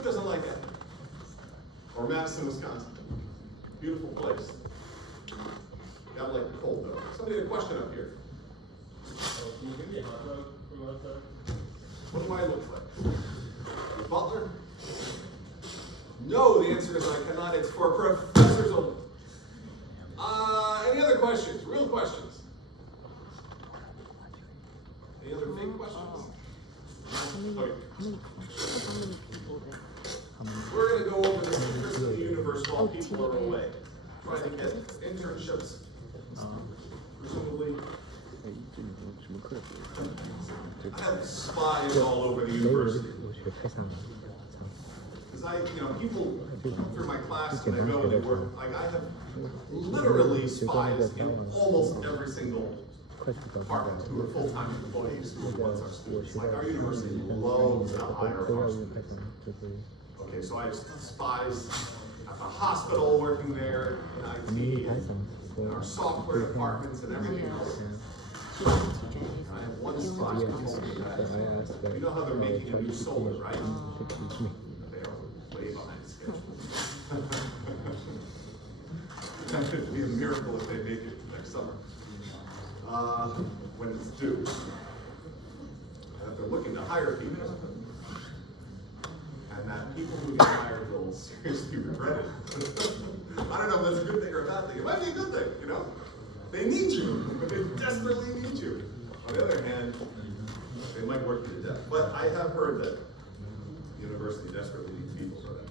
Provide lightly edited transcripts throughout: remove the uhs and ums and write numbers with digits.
Who doesn't like that? Or Madison, Wisconsin. Beautiful place. Gotta like the cold though. Somebody had a question up here. Can you give me a hot dog from outside? What do I look like? Butler? No, the answer is I cannot. It's for professors only. Any other questions? Real questions? Any other big questions? Okay. We're going to go over the secrets of the universe while people are away. Trying to get internships. Presumably. I have spies all over the university. Because people through my class when they go and they work, like I have literally spies in almost every single department who are full-time employees who are once our students. Like our university loves to hire our students. Okay, so I have spies at the hospital working there, in IT, and our software departments and everything else. I have one spy who told me that. You know how they're making a new solar, right? They are way behind schedule. That could be a miracle if they make it next summer. When it's due. And if they're looking to hire people, and that people who get hired will seriously regret it. I don't know if that's a good thing or a bad thing. It might be a good thing, you know? They need you. They desperately need you. On the other hand, they might work you to death. But I have heard that the university desperately needs people for that.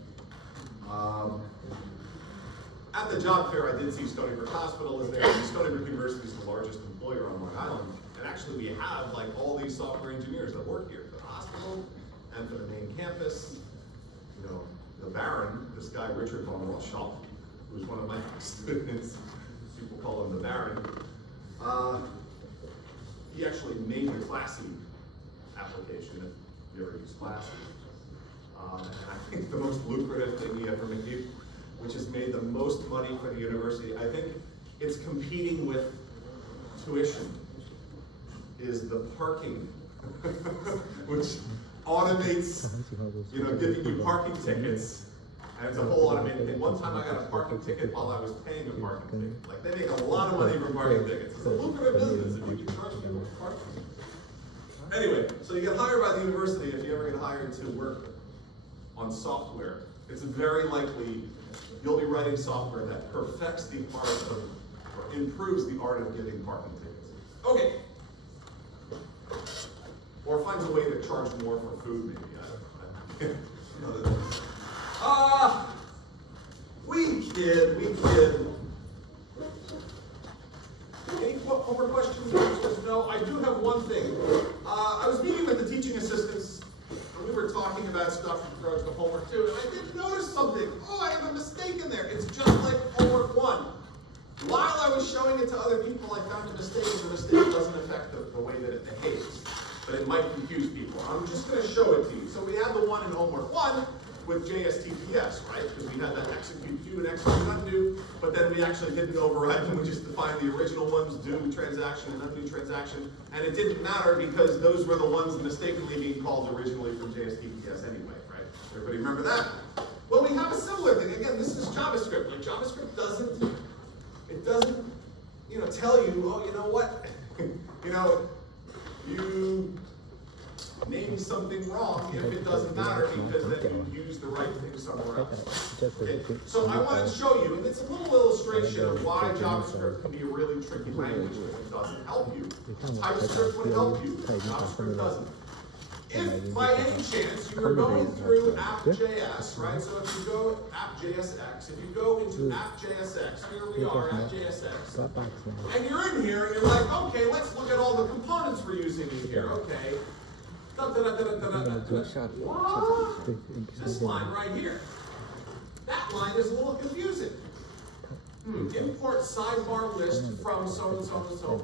At the job fair, I did see Stony Brook Hospital is there. Stony Brook University is the largest employer on Long Island. And actually we have like all these software engineers that work here for the hospital and for the main campus. You know, the Baron, this guy Richard von Rothschild, who's one of my students, people call him the Baron, he actually made the Classy application, if you ever use Classy. And I think the most lucrative thing he ever made, which has made the most money for the university, I think it's competing with tuition, is the parking, which automates, giving you parking tickets. And it's a whole automated thing. One time I got a parking ticket while I was paying a parking ticket. Like they make a lot of money from parking tickets. It's a lucrative business if you can charge people for parking. Anyway, so you get hired by the university if you ever get hired to work on software. It's very likely you'll be writing software that perfects the art of, or improves the art of giving parking tickets. Okay. Or finds a way to charge more for food, maybe. I don't know. We kid. Any more questions? No, I do have one thing. I was meeting with the teaching assistants, and we were talking about stuff in regards to homework too, and I did notice something. Oh, I have a mistake in there. It's just like homework 1. While I was showing it to other people, I found a mistake, and the mistake doesn't affect the way that it behaves. But it might confuse people. I'm just going to show it to you. So we have the one in homework 1 with JSTPS, right? Because we had that execute queue and execute undo, but then we actually didn't override them. We just defined the original ones, do transaction and undo transaction, and it didn't matter because those were the ones mistakenly being called originally from JSTPS anyway, right? Everybody remember that? Well, we have a similar thing. Again, this is JavaScript. Like JavaScript doesn't tell you, oh, you know what? You name something wrong if it doesn't matter because then you use the right thing somewhere else. Okay, so I want to show you, and it's a little illustration of why JavaScript can be a really tricky language because it doesn't help you. TypeScript would help you, JavaScript doesn't. If by any chance you are going through app.js, right? So if you go app.jsx, if you go into app.jsx, here we are, app.jsx, and you're in here and you're like, okay, let's look at all the components we're using in here, okay. What? This line right here. That line is a little confusing. Import sidebar list from so-and-so and so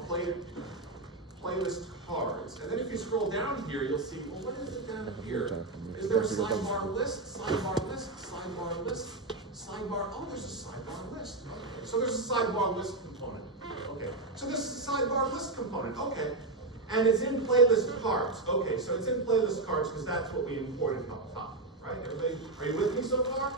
playlist cards. And then if you scroll down here, you'll see, well, what is it down here? Is there a sidebar list? Sidebar list? Sidebar list? Sidebar, oh, there's a sidebar list. Okay. So there's a sidebar list component. Okay. So this is a sidebar list component. Okay. And it's in playlist cards. Okay, so it's in playlist cards because that's what we imported up top, right? Everybody, are you with me so far?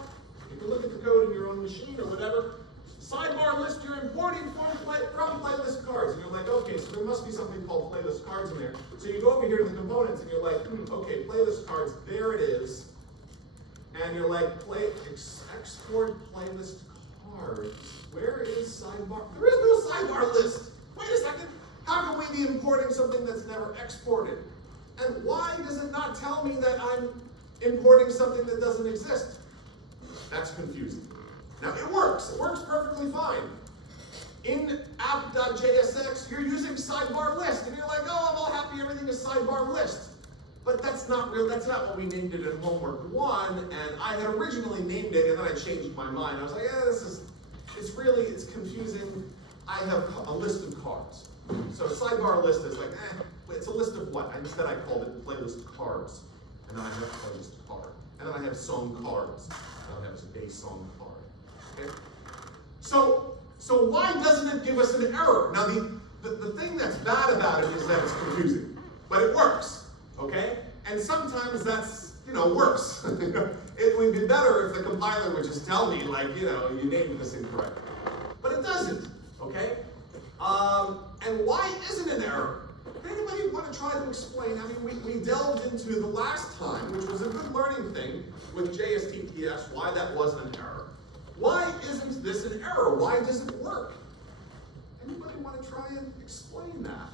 You can look at the code in your own machine or whatever. Sidebar list, you're importing from playlist cards. And you're like, okay, so there must be something called playlist cards in there. So you go over here to the components and you're like, okay, playlist cards, there it is. And you're like, export playlist cards. Where is sidebar? There is no sidebar list. Wait a second. How can we be importing something that's never exported? And why does it not tell me that I'm importing something that doesn't exist? That's confusing. Now it works perfectly fine. In app.jsx, you're using sidebar list, and you're like, oh, I'm all happy, everything is sidebar list. But that's not real, that's not what we named it in homework 1, and I had originally named it, and then I changed my mind. I was like, it's confusing. I have a list of cards. So sidebar list is like, it's a list of what? Instead I called it playlist cards. And then I have playlist card. And then I have song cards. And I have a base song card. Okay? So why doesn't it give us an error? Now the thing that's bad about it is that it's confusing. But it works. Okay? And sometimes that's, works. It would be better if the compiler would just tell me, like, you named this incorrectly. But it doesn't. Okay? And why isn't an error? Anybody want to try to explain? I mean, we delved into the last time, which was a good learning thing with JSTTS, why that wasn't an error. Why isn't this an error? Why does it work? Anybody want to try and explain that?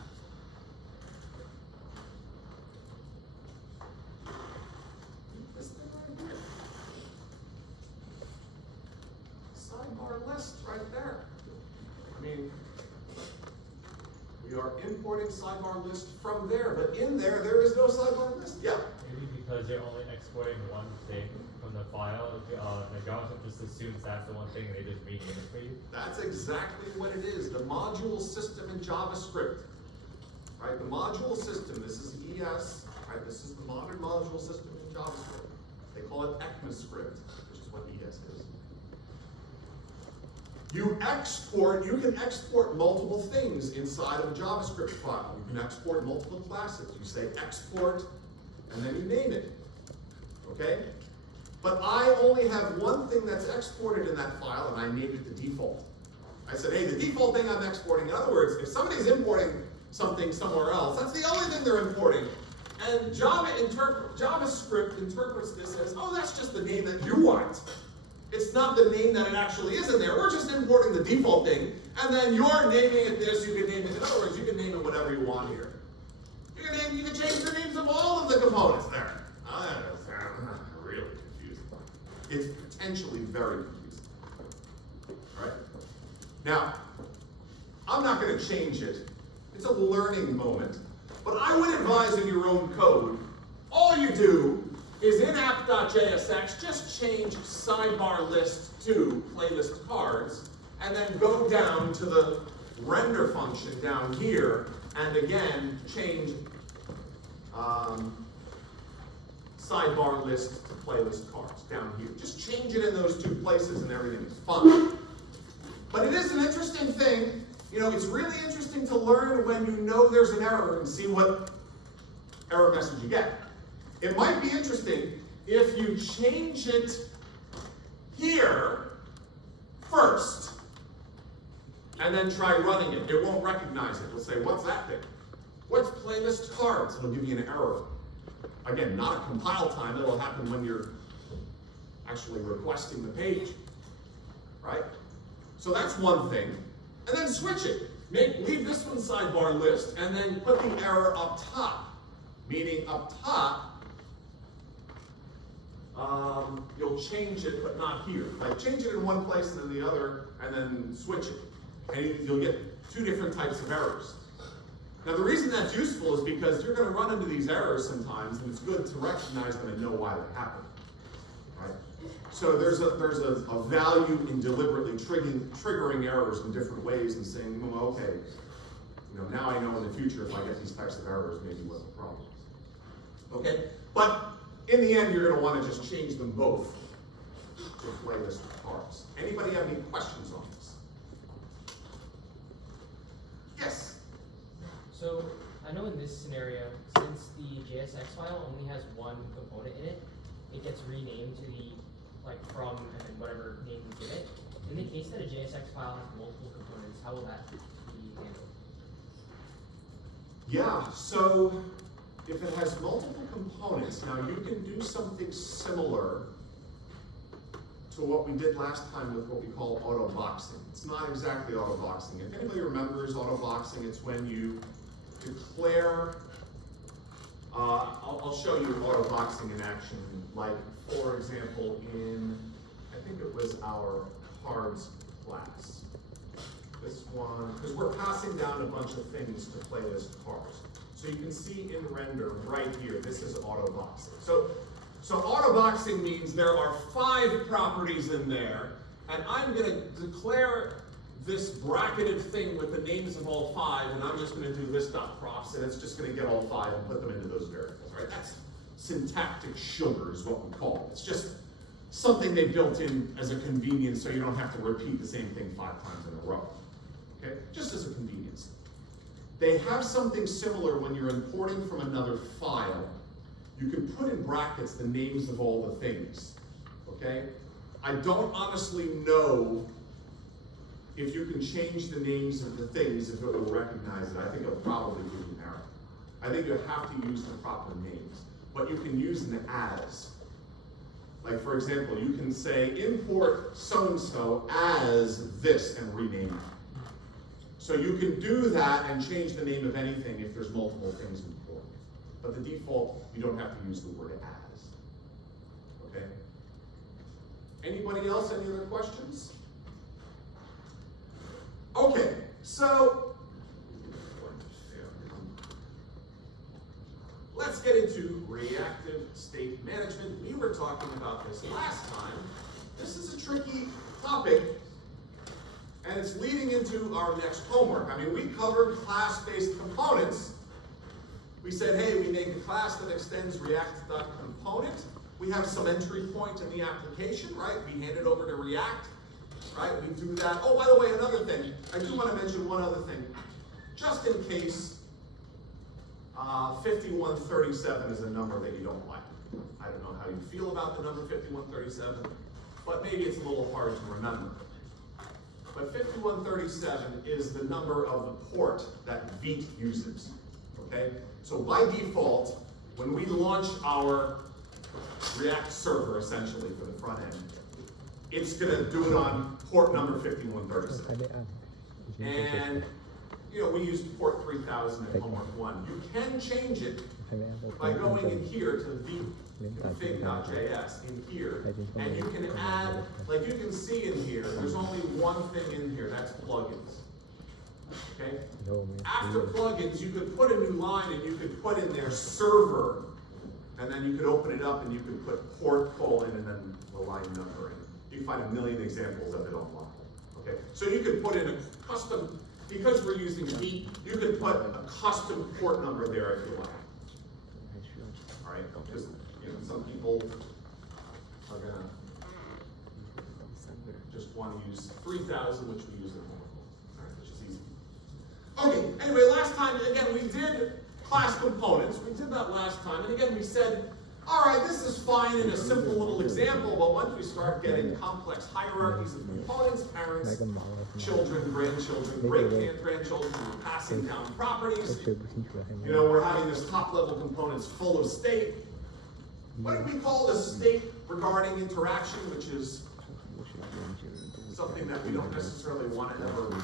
This thing right here. Sidebar list right there. I mean, we are importing sidebar list from there, but in there is no sidebar list. Yeah? Maybe because you're only exporting one thing from the file, the JavaScript just assumes that's the one thing and they just rename it for you. That's exactly what it is. The module system in JavaScript. Right? The module system, this is ES, right? This is the modern module system in JavaScript. They call it ECMAScript, which is what ES is. You can export multiple things inside of a JavaScript file. You can export multiple classes. You say export, and then you name it. Okay? But I only have one thing that's exported in that file, and I named it the default. I said, hey, the default thing I'm exporting. In other words, if somebody's importing something somewhere else, that's the only thing they're importing. And JavaScript interprets this as, oh, that's just the name that you want. It's not the name that it actually is in there. We're just importing the default thing, and then you're naming it this, you can name it, in other words, you can name it whatever you want here. You can change the names of all of the components there. Really confusing. It's potentially very confusing. All right? Now, I'm not going to change it. It's a learning moment. But I would advise in your own code, all you do is in app.jsx, just change sidebar list to playlist cards, and then go down to the render function down here, and again, change sidebar list to playlist cards down here. Just change it in those two places and everything is fine. But it is an interesting thing. It's really interesting to learn when you know there's an error and see what error message you get. It might be interesting if you change it here first and then try running it. It won't recognize it. It'll say, what's that thing? What's playlist cards? It'll give you an error. Again, not a compile time. It'll happen when you're actually requesting the page. Right? So that's one thing. And then switch it. Leave this one sidebar list and then put the error up top. Meaning up top, you'll change it, but not here. Like change it in one place and then the other, and then switch it. And you'll get two different types of errors. Now the reason that's useful is because you're going to run into these errors sometimes, and it's good to recognize them and know why they happen. Right? So there's a value in deliberately triggering errors in different ways and saying, well, okay, now I know in the future if I get these types of errors, maybe what the problem is. Okay? But in the end, you're going to want to just change them both to playlist cards. Anybody have any questions on this? Yes? So I know in this scenario, since the JSX file only has one component in it, it gets renamed to the, like, from, and then whatever name we give it. In the case that a JSX file has multiple components, how will that be handled? Yeah, so if it has multiple components, now you can do something similar to what we did last time with what we call auto boxing. It's not exactly auto boxing. If anybody remembers auto boxing, it's when you declare, I'll show you auto boxing in action, like for example in, I think it was our cards class. This one, because we're passing down a bunch of things to playlist cards. So you can see in render right here, this is auto boxing. So auto boxing means there are 5 properties in there, and I'm gonna declare this bracketed thing with the names of all 5, and I'm just gonna do list.props, and it's just gonna get all 5 and put them into those variables, right? That's syntactic sugar is what we call it. It's just something they built in as a convenience so you don't have to repeat the same thing 5 times in a row, okay? Just as a convenience. They have something similar when you're importing from another file. You can put in brackets the names of all the things, okay? I don't honestly know if you can change the names of the things if it will recognize it. I think it'll probably give you an error. I think you have to use the proper names, but you can use an as. Like for example, you can say import so-and-so as this and rename it. So you can do that and change the name of anything if there's multiple things imported. But the default, you don't have to use the word as. Okay? Anybody else, any other questions? Okay, so let's get into reactive state management. We were talking about this last time. This is a tricky topic, and it's leading into our next homework. I mean, we covered class-based components. We said, hey, we make a class that extends React.component. We have some entry point in the application, right? We hand it over to React, right? We do that. Oh, by the way, another thing. I do want to mention one other thing. Just in case 5137 is a number that you don't like. I don't know how you feel about the number 5137, but maybe it's a little hard to remember. But 5137 is the number of the port that Vite uses, okay? So by default, when we launch our React server, essentially, for the front end, it's gonna do it on port number 5137. And, you know, we use port 3000 in homework 1. You can change it by going in here to config.js in here, and you can add, like you can see in here, there's only one thing in here, that's plugins. Okay? After plugins, you could put a new line and you could put in there server, and then you could open it up and you could put port colon and then the line number in. You can find a million examples of it online. Okay? So you could put in a custom, because we're using Vite, you could put a custom port number there if you like. Alright? Because you know, some people are gonna just want to use 3000, which we use at home. Alright, which is easy. Okay, anyway, last time, again, we did class components. We did that last time, and again, we said, all right, this is fine in a simple little example, but once we start getting complex hierarchies of components, parents, children, grandchildren, great-grandchildren, we're passing down properties, you know, we're having this top-level components full of state. What do we call the state regarding interaction, which is something that we don't necessarily want to ever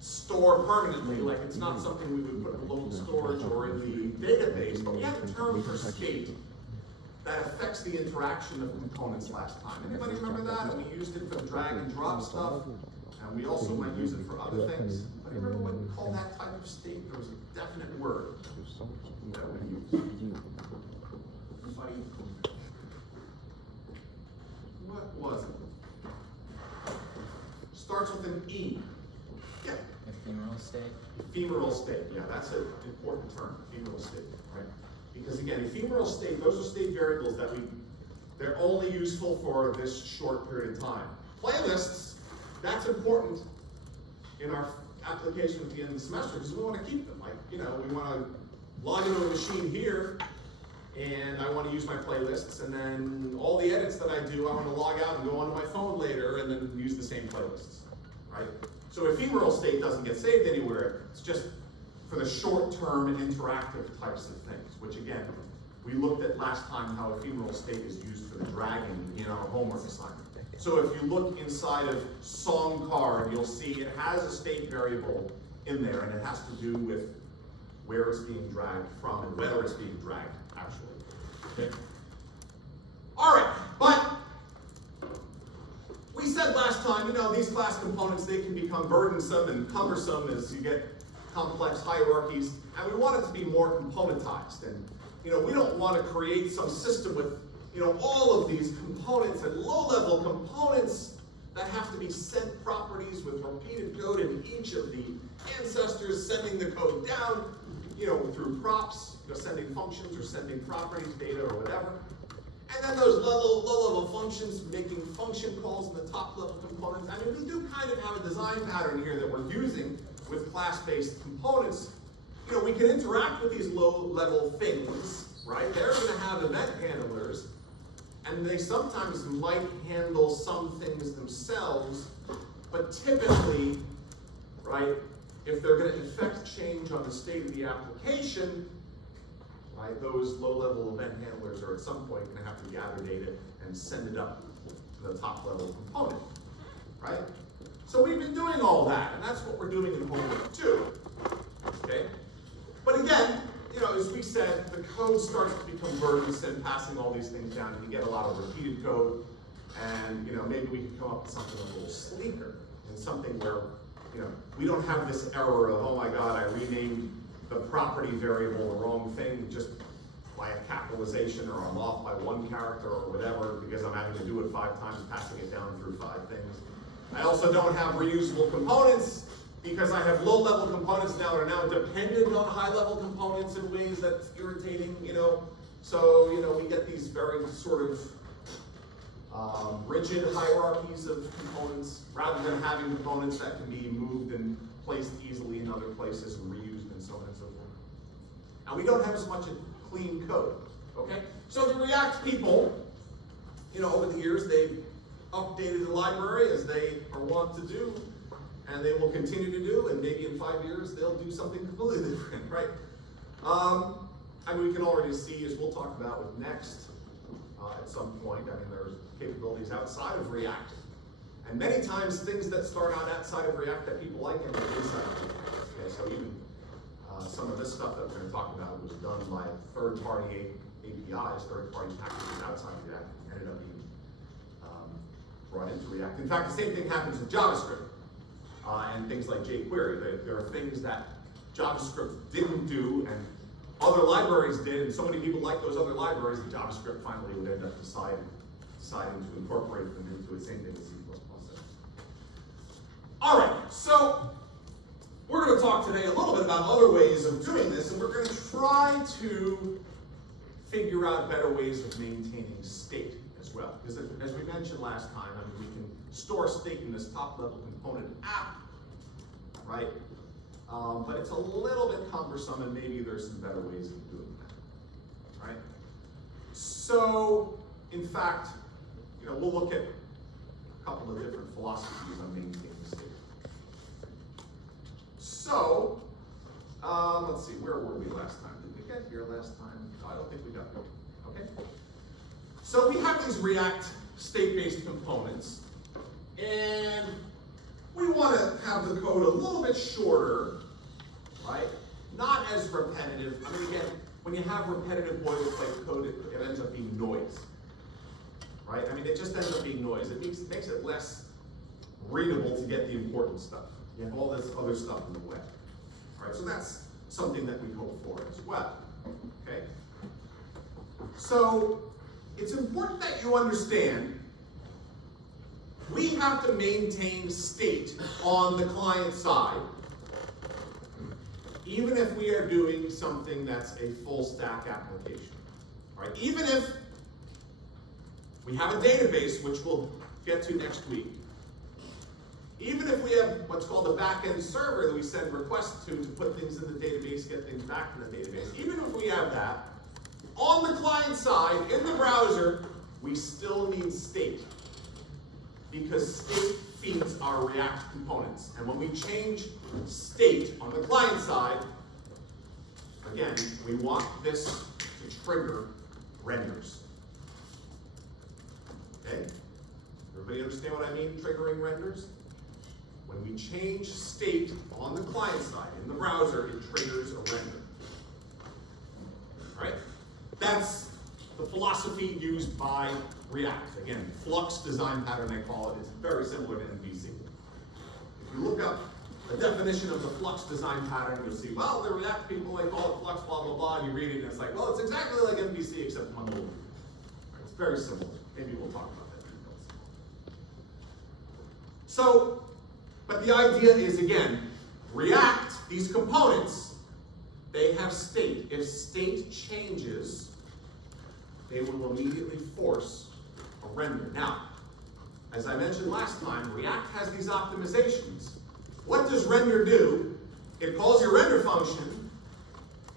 store permanently, like it's not something we would put in local storage or in the database, but we have a term for state that affects the interaction of components last time. Anybody remember that? And we used it for the drag and drop stuff, and we also might use it for other things. But remember what we call that type of state? There was a definite word that we used. Anybody? What was it? Starts with an E. Yeah. Ephemeral state. Ephemeral state, yeah, that's an important term, ephemeral state, right? Because again, ephemeral state, those are state variables that they're only useful for this short period of time. Playlists, that's important in our application at the end of the semester because we want to keep them. Like, you know, we want to log into a machine here, and I want to use my playlists, and then all the edits that I do, I want to log out and go onto my phone later and then use the same playlists, right? So ephemeral state doesn't get saved anywhere. It's just for the short-term interactive types of things, which again, we looked at last time how ephemeral state is used for the dragging in our homework assignment. So if you look inside of song card, you'll see it has a state variable in there, and it has to do with where it's being dragged from and whether it's being dragged, actually. Okay. All right, but we said last time, you know, these class components, they can become burdensome and cumbersome as you get complex hierarchies, and we want it to be more componentized. And, you know, we don't want to create some system with, you know, all of these components and low-level components that have to be sent properties with repeated code in each of the ancestors, sending the code down, you know, through props, you know, sending functions or sending properties, data, or whatever. And then those low-level functions making function calls in the top-level components. I mean, we do kind of have a design pattern here that we're using with class-based components. You know, we can interact with these low-level things, right? They're going to have event handlers, and they sometimes might handle some things themselves, but typically, right, if they're going to effect change on the state of the application, right, those low-level event handlers are at some point going to have to gather data and send it up to the top-level component, right? So we've been doing all that, and that's what we're doing in homework too, okay? But again, you know, as we said, the code starts to become burdensome, passing all these things down, and you get a lot of repeated code, and, you know, maybe we can come up with something a little sleeker, and something where, you know, we don't have this error of, oh my God, I renamed the property variable the wrong thing just by a capitalization, or I'm off by one character or whatever, because I'm having to do it 5 times, passing it down through 5 things. I also don't have reusable components, because I have low-level components now that are now dependent on high-level components in ways that's irritating, you know. So, you know, we get these very sort of rigid hierarchies of components, rather than having components that can be moved and placed easily in other places and reused and so on and so forth. And we don't have as much clean code, okay? So the React people, you know, over the years, they've updated the library as they are wont to do, and they will continue to do, and maybe in 5 years they'll do something completely different, right? I mean, we can already see, as we'll talk about with Next at some point, I mean, there's capabilities outside of React. And many times things that start out outside of React that people like end up inside of React. Okay, so even some of this stuff that we're going to talk about was done by third-party APIs, third-party packages outside of React, ended up being brought into React. In fact, the same thing happens with JavaScript. And things like jQuery. There are things that JavaScript didn't do and other libraries did, and so many people like those other libraries that JavaScript finally would end up deciding to incorporate them into it. Same thing with C++. All right, so we're going to talk today a little bit about other ways of doing this, and we're going to try to figure out better ways of maintaining state as well. Because as we mentioned last time, I mean, we can store state in this top-level component app, right? But it's a little bit cumbersome, and maybe there's some better ways of doing that, right? So, in fact, you know, we'll look at a couple of different philosophies on maintaining state. So, let's see, where were we last time? Did we get here last time? No, I don't think we got here. Okay. So we have these React state-based components, and we want to have the code a little bit shorter, right? Not as repetitive. I mean, again, when you have repetitive boilerplate code, it ends up being noise, right? I mean, it just ends up being noise. It makes it less readable to get the important stuff. You have all this other stuff in the way, right? So that's something that we hope for as well, okay? So it's important that you understand we have to maintain state on the client side, even if we are doing something that's a full stack application, right? Even if we have a database, which we'll get to next week, even if we have what's called a backend server that we send requests to put things in the database, get things back to the database, even if we have that, on the client side, in the browser, we still need state. Because state feeds our React components. And when we change state on the client side, again, we want this to trigger renders. Okay? Everybody understand what I mean, triggering renders? When we change state on the client side, in the browser, it triggers a render. Right? That's the philosophy used by React. Again, Flux design pattern, they call it. It's very similar to MVC. If you look up a definition of the Flux design pattern, you'll see, well, the React people, they call it Flux, blah, blah, blah, and you read it, and it's like, well, it's exactly like MVC, except one little. It's very similar. Maybe we'll talk about that details. So, but the idea is, again, React, these components, they have state. If state changes, they will immediately force a render. Now, as I mentioned last time, React has these optimizations. What does render do? It calls your render function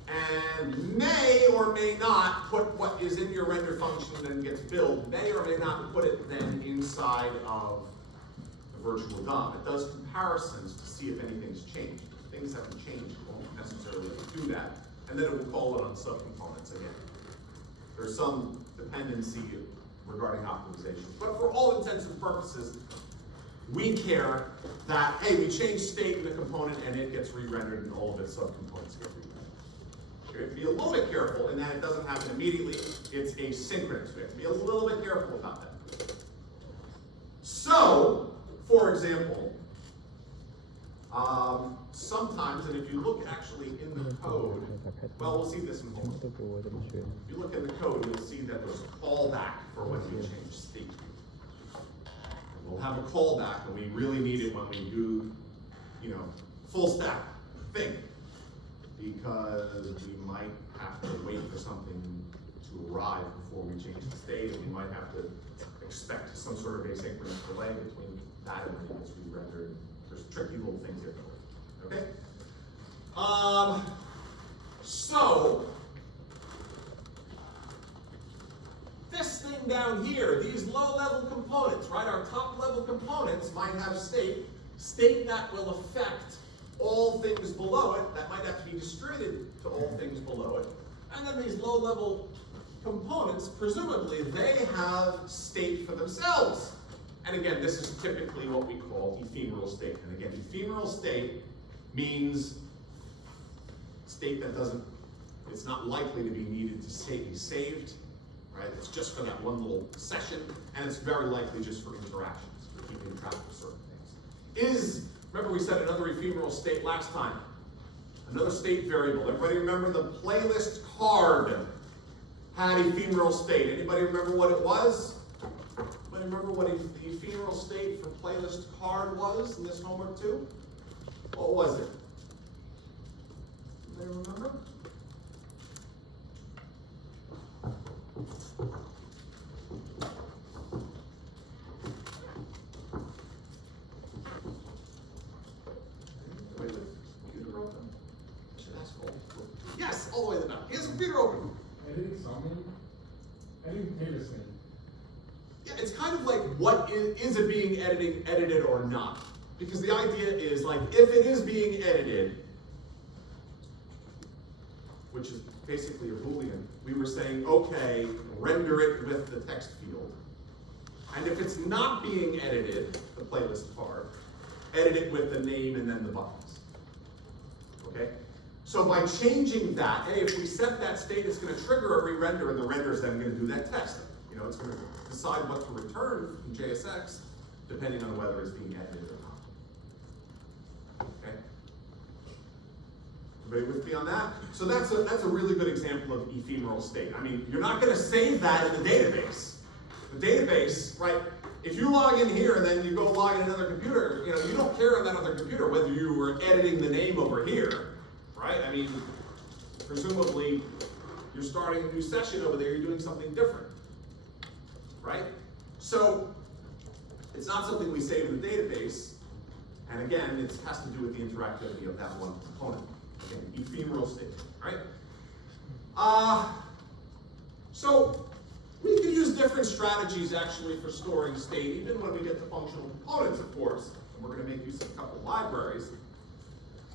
and may or may not put what is in your render function and gets billed, may or may not put it then inside of the virtual DOM. It does comparisons to see if anything's changed. If things haven't changed, it won't necessarily do that. And then it will call it on subcomponents again. There's some dependency regarding optimization. But for all intents and purposes, we care that, hey, we change state in a component and it gets re-rendered and all of its subcomponents get re-rendered. You have to be a little bit careful in that it doesn't happen immediately. It's asynchronous. We have to be a little bit careful about that. So, for example, sometimes, and if you look actually in the code, well, we'll see this in a moment. If you look in the code, you'll see that there's a callback for when we change state. We'll have a callback, and we really need it when we do, full stack thing, because we might have to wait for something to arrive before we change the state, and we might have to expect some sort of asynchronous delay between that and when it gets re-rendered. There's tricky little things here. Okay? So, this thing down here, these low-level components, right? Our top-level components might have state that will affect all things below it, that might have to be distributed to all things below it. And then these low-level components, presumably, they have state for themselves. And again, this is typically what we call ephemeral state. And again, ephemeral state means state that it's not likely to be needed to be saved, right? It's just for that one little session, and it's very likely just for interactions, for keeping track of certain things. Remember we said another ephemeral state last time, another state variable. Everybody remember the playlist card had ephemeral state. Anybody remember what it was? Anybody remember what the ephemeral state for playlist card was in this homework too? What was it? Anybody remember? Everybody with computer open? I should ask all. Yes, all the way to the back. Here's a computer open. Editing something? Editing playlist name. Yeah, it's kind of like what is it being edited or not? Because the idea is like if it is being edited, which is basically a Boolean, we were saying, okay, render it with the text field. And if it's not being edited, the playlist card, edit it with the name and then the buttons. Okay? So by changing that, hey, if we set that state, it's going to trigger a re-render, and the render is then going to do that test. It's going to decide what to return from JSX, depending on whether it's being edited or not. Okay? Everybody with me on that? So that's a really good example of ephemeral state. I mean, you're not going to save that in the database. The database, right? If you log in here and then you go log in another computer, you don't care on that other computer whether you were editing the name over here, right? I mean, presumably you're starting a new session over there, you're doing something different, right? So it's not something we save in the database, and again, it has to do with the interactivity of that one component. Again, ephemeral state, right? So we can use different strategies actually for storing state, even when we get to functional components, of course, and we're going to make use of a couple libraries.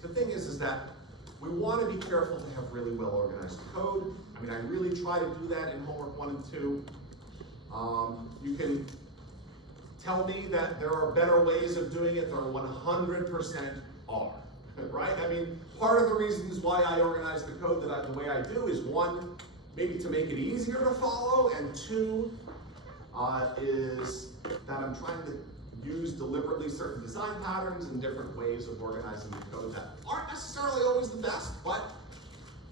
The thing is that we want to be careful to have really well organized code. I mean, I really try to do that in homework 1 and 2. You can tell me that there are better ways of doing it. There 100% are, right? I mean, part of the reasons why I organize the code the way I do is 1, maybe to make it easier to follow, and 2, is that I'm trying to use deliberately certain design patterns and different ways of organizing the code that aren't necessarily always the best, but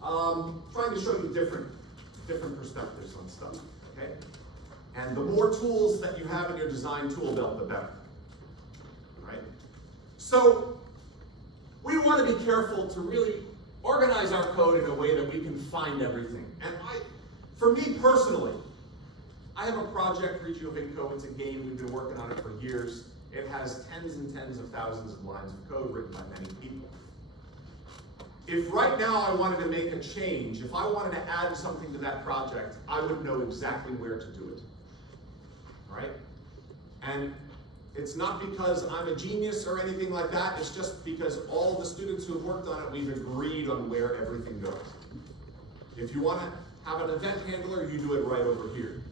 trying to show you different perspectives on stuff, okay? And the more tools that you have in your design tool belt, the better, right? So we want to be careful to really organize our code in a way that we can find everything. And for me personally, I have a project, Regio Vinco. It's a game. We've been working on it for years. It has tens and tens of thousands of lines of code written by many people. If right now I wanted to make a change, if I wanted to add something to that project, I would know exactly where to do it, right? And it's not because I'm a genius or anything like that. It's just because all the students who have worked on it, we've agreed on where everything goes. If you want to have an event handler, you do it right over here.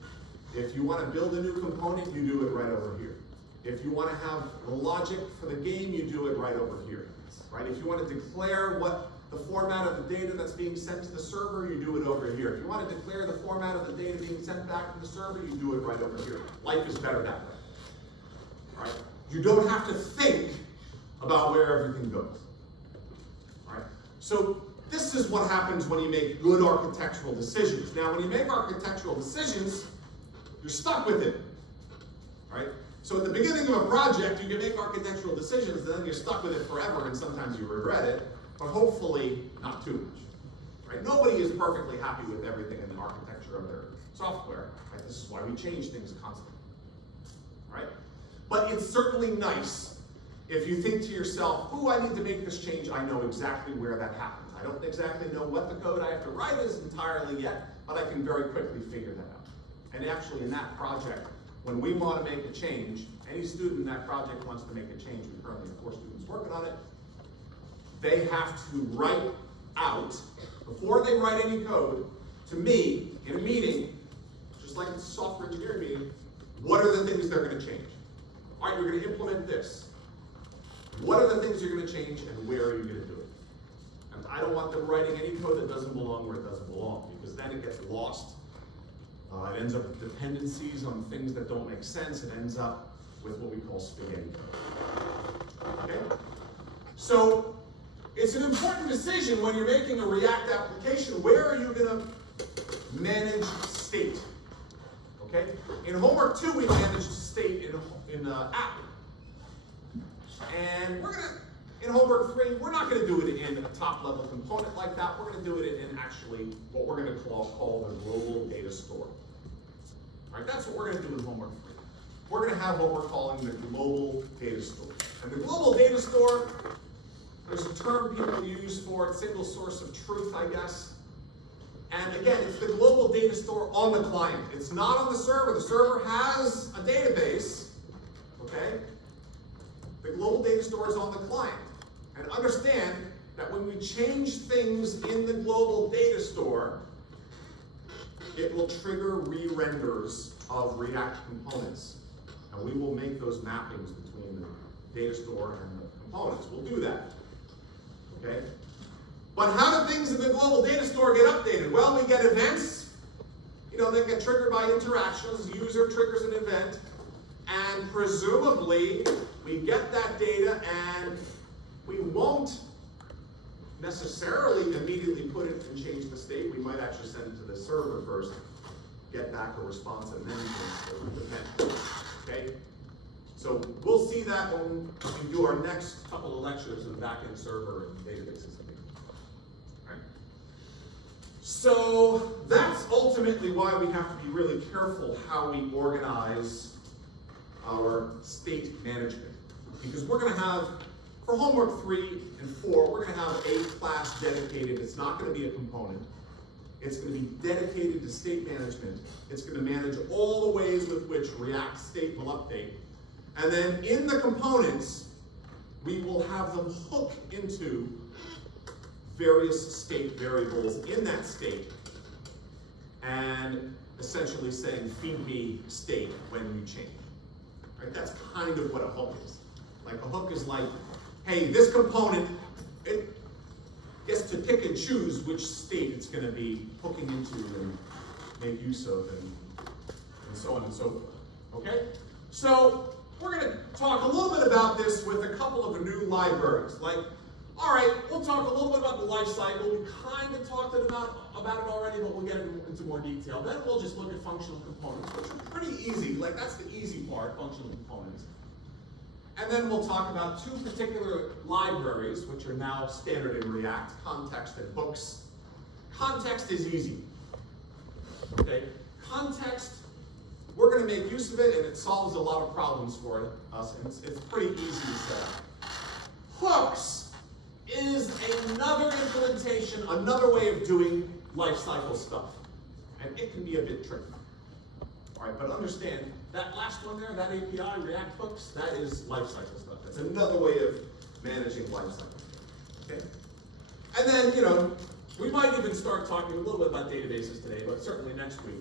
If you want to build a new component, you do it right over here. If you want to have the logic for the game, you do it right over here, right? If you want to declare what the format of the data that's being sent to the server, you do it over here. If you want to declare the format of the data being sent back to the server, you do it right over here. Life is better that way, right? You don't have to think about where everything goes, right? So this is what happens when you make good architectural decisions. Now, when you make architectural decisions, you're stuck with it, right? So at the beginning of a project, you can make architectural decisions, and then you're stuck with it forever, and sometimes you regret it, but hopefully not too much, right? Nobody is perfectly happy with everything in the architecture of their software, right? This is why we change things constantly, right? But it's certainly nice if you think to yourself, ooh, I need to make this change, I know exactly where that happens. I don't exactly know what the code I have to write is entirely yet, but I can very quickly figure that out. And actually in that project, when we want to make a change, any student in that project wants to make a change, we currently have 4 students working on it, they have to write out, before they write any code, to me, in a meeting, just like it's a software engineering meeting, what are the things they're going to change? All right, you're going to implement this. What are the things you're going to change, and where are you going to do it? And I don't want them writing any code that doesn't belong where it doesn't belong, because then it gets lost. It ends up with dependencies on things that don't make sense. It ends up with what we call spaghetti code. Okay? So it's an important decision when you're making a React application. Where are you going to manage state? Okay? In homework 2, we managed state in app. And we're going to, in homework 3, we're not going to do it in a top-level component like that. We're going to do it in actually what we're going to call the global data store. All right, that's what we're going to do in homework 3. We're going to have what we're calling the global data store. And the global data store, there's a term people use for it, single source of truth, I guess. And again, it's the global data store on the client. It's not on the server. The server has a database, okay? The global data store is on the client. And understand that when we change things in the global data store, it will trigger re-renders of React components. And we will make those mappings between the data store and the components. We'll do that, okay? But how do things in the global data store get updated? Well, we get events, that get triggered by interactions. User triggers an event, and presumably we get that data, and we won't necessarily immediately put it and change the state. We might actually send it to the server first, get back a response, and then change the event. Okay? So we'll see that when we do our next couple of lectures in the backend server and databases. Right? So that's ultimately why we have to be really careful how we organize our state management. Because we're going to have, for homework 3 and 4, we're going to have a class dedicated. It's not going to be a component. It's going to be dedicated to state management. It's going to manage all the ways with which React state will update. And then in the components, we will have them hook into various state variables in that state and essentially saying, feed me state when you change. Right? That's kind of what a hook is. Like a hook is like, hey, this component, it gets to pick and choose which state it's going to be hooking into and make use of, and so on and so forth. Okay? So we're going to talk a little bit about this with a couple of new libraries. Like, all right, we'll talk a little bit about the life cycle. We kind of talked about it already, but we'll get into more detail. Then we'll just look at functional components, which are pretty easy. Like, that's the easy part, functional components. And then we'll talk about two particular libraries, which are now standard in React, context and hooks. Context is easy. Okay? Context, we're going to make use of it, and it solves a lot of problems for us, and it's pretty easy to set up. Hooks is another implementation, another way of doing lifecycle stuff. And it can be a bit tricky. All right, but understand, that last one there, that API, React hooks, that is lifecycle stuff. That's another way of managing lifecycle. Okay? And then, we might even start talking a little bit about databases today, but certainly next week.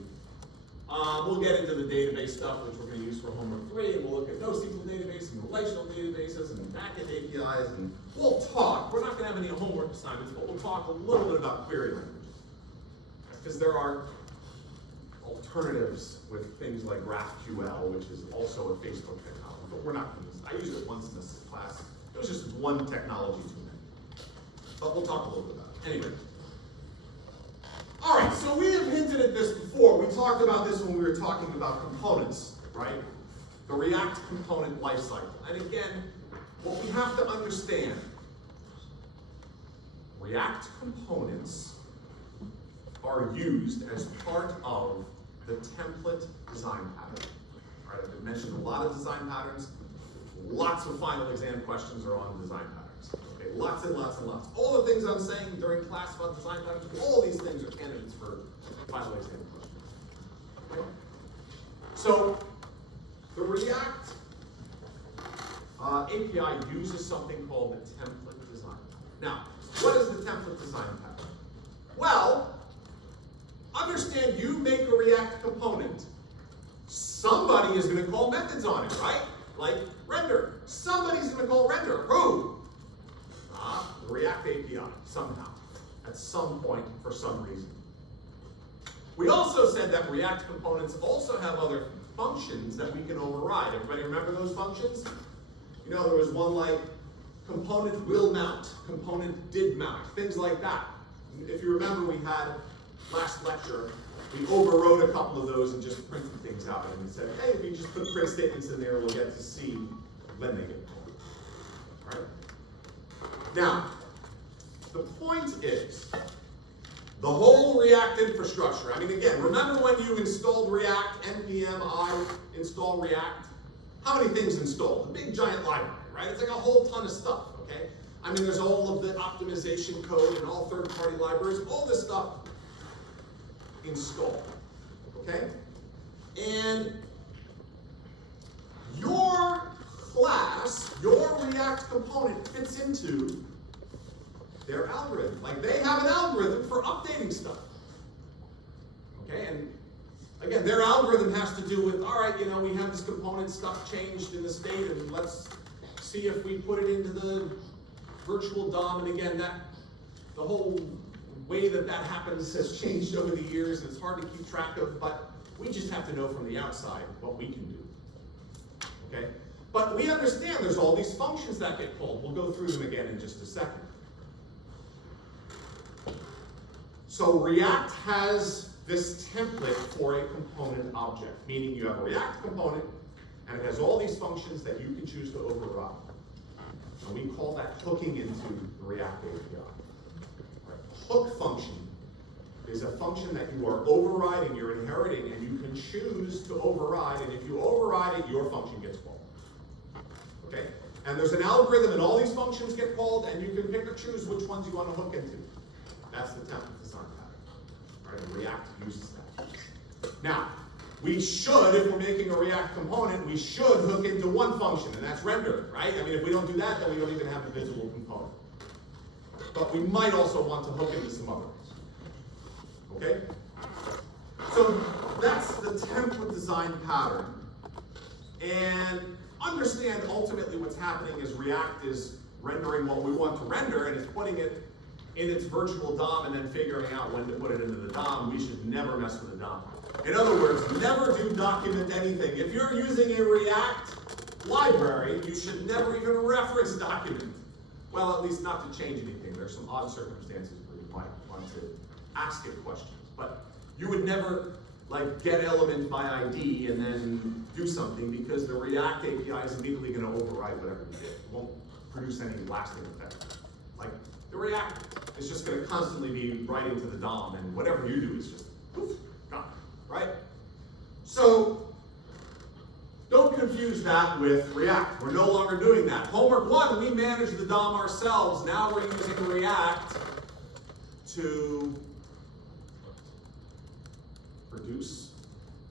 We'll get into the database stuff, which we're going to use for homework 3, and we'll look at NoSQL database and relational databases and backend APIs, and we'll talk. We're not going to have any homework assignments, but we'll talk a little bit about query languages. Because there are alternatives with things like GraphQL, which is also a Facebook technology, but we're not going to. I used it once in this class. It was just one technology too many. But we'll talk a little bit about it. Anyway. All right, so we have hinted at this before. We talked about this when we were talking about components, right? The React component lifecycle. And again, what we have to understand, React components are used as part of the template design pattern. All right, I've mentioned a lot of design patterns. Lots of final exam questions are on design patterns. Okay, lots and lots and lots. All the things I'm saying during class about design patterns, all these things are candidates for final exam questions. Okay? So the React API uses something called the template design. Now, what is the template design pattern? Well, understand you make a React component. Somebody is going to call methods on it, right? Like render. Somebody's going to call render. Who? The React API, somehow, at some point, for some reason. We also said that React components also have other functions that we can override. Everybody remember those functions? There was one like component will mount, component did mount, things like that. If you remember, we had last lecture, we overrode a couple of those and just printed things out. And we said, hey, if you just put print statements in there, we'll get to see when they get called. All right? Now, the point is, the whole React infrastructure, again, remember when you installed React, npm I install React? How many things installed? A big giant library, right? It's like a whole ton of stuff, okay? There's all of the optimization code and all third-party libraries, all this stuff installed, okay? And your class, your React component fits into their algorithm. Like they have an algorithm for updating stuff. Okay, and again, their algorithm has to do with, all right, we have this component, stuff changed in the state, and let's see if we put it into the virtual DOM. And again, the whole way that happens has changed over the years, and it's hard to keep track of, but we just have to know from the outside what we can do. Okay? But we understand there's all these functions that get called. We'll go through them again in just a second. So React has this template for a component object, meaning you have a React component, and it has all these functions that you can choose to override. And we call that hooking into the React API. Right. Hook function is a function that you are overriding, you're inheriting, and you can choose to override, and if you override it, your function gets called. Okay? And there's an algorithm, and all these functions get called, and you can pick or choose which ones you want to hook into. That's the template design pattern. right? And React uses that. Now, we should, if we're making a React component, we should hook into one function, and that's render, right? I mean, if we don't do that, then we don't even have a visible component. But we might also want to hook into some others. Okay? So that's the template design pattern. And understand ultimately what's happening is React is rendering what we want to render, and it's putting it in its virtual DOM and then figuring out when to put it into the DOM. We should never mess with the DOM. In other words, never do document anything. If you're using a React library, you should never even reference document. Well, at least not to change anything. There's some odd circumstances where you might want to ask it questions. But you would never like get element by ID and then do something, because the React API is immediately going to override whatever you did. It won't produce any lasting effect. Like the React is just going to constantly be writing to the DOM, and whatever you do is just poof, gone, right? So don't confuse that with React. We're no longer doing that. Homework 1, we manage the DOM ourselves. Now we're using React to produce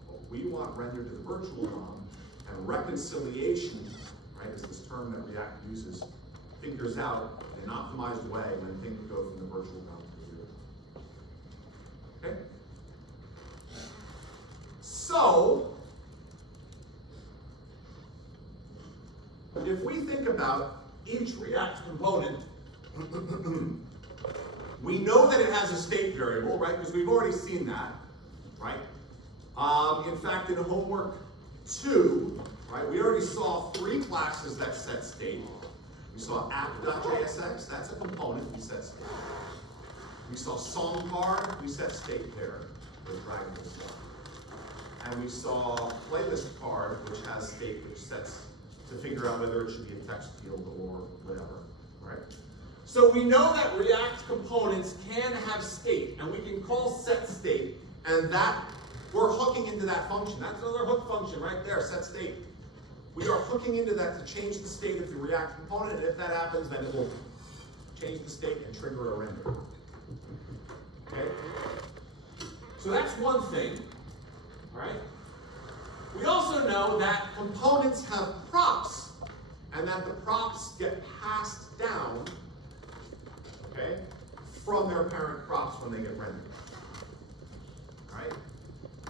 what we want rendered to the virtual DOM, and reconciliation, right, is this term that React uses, figures out in an optimized way when things go from the virtual DOM to the real. Okay? So, if we think about each React component, we know that it has a state variable, right? Because we've already seen that, right? In fact, in homework 2, right, we already saw 3 classes that set state. We saw app.jsx, that's a component, we set state. We saw songcard, we set state there with dragging this stuff. And we saw playlist card, which has state, which sets to figure out whether it should be a text field or whatever, right? So we know that React components can have state, and we can call set state, and that we're hooking into that function. That's another hook function right there, set state. We are hooking into that to change the state of the React component, and if that happens, then it will change the state and trigger a render. Okay? So that's one thing, right? We also know that components have props, and that the props get passed down, okay, from their parent props when they get rendered. Right?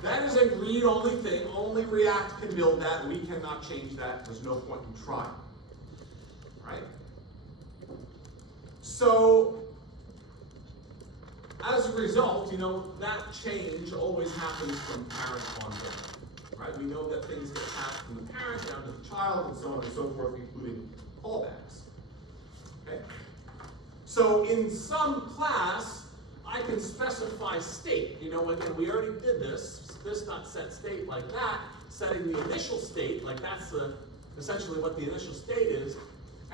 That is a read-only thing. Only React can build that. We cannot change that. There's no point in trying. Right? So, as a result, you know, that change always happens from parent on down. Right? We know that things get passed from the parent down to the child, and so on and so forth, including callbacks. Okay? So in some class, I can specify state. You know, again, we already did this not set state like that, setting the initial state, like that's essentially what the initial state is,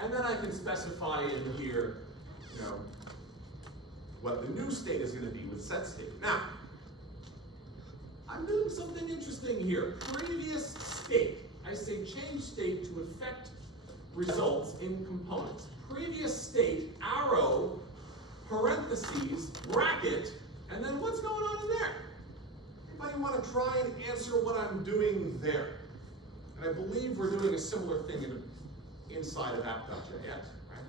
and then I can specify in here, you know, what the new state is going to be with set state. Now, I'm doing something interesting here. Previous state. I say change state to affect results in components. Previous state, arrow, parentheses, bracket, and then what's going on in there? Anybody want to try and answer what I'm doing there? And I believe we're doing a similar thing inside of app.js, right?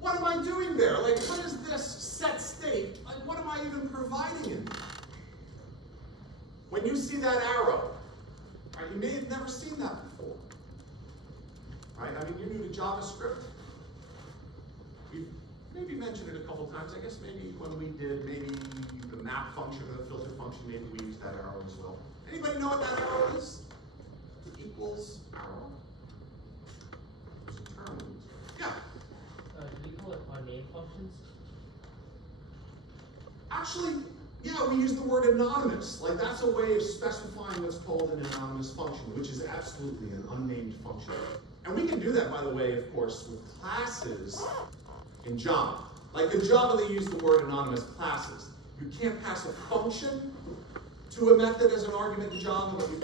What am I doing there? Like, what is this set state? Like, what am I even providing in? When you see that arrow, right, you may have never seen that before. Right? I mean, you're new to JavaScript. We've maybe mentioned it a couple times. I guess maybe when we did maybe the map function or the filter function, maybe we used that arrow as well. Anybody know what that arrow is? The equals arrow? There's a term. Yeah. Do we call it unnamed functions? Actually, yeah, we use the word anonymous. Like, that's a way of specifying what's called an anonymous function, which is absolutely an unnamed function. And we can do that, by the way, of course, with classes in Java. Like in Java, they use the word anonymous classes. You can't pass a function to a method as an argument in Java, but you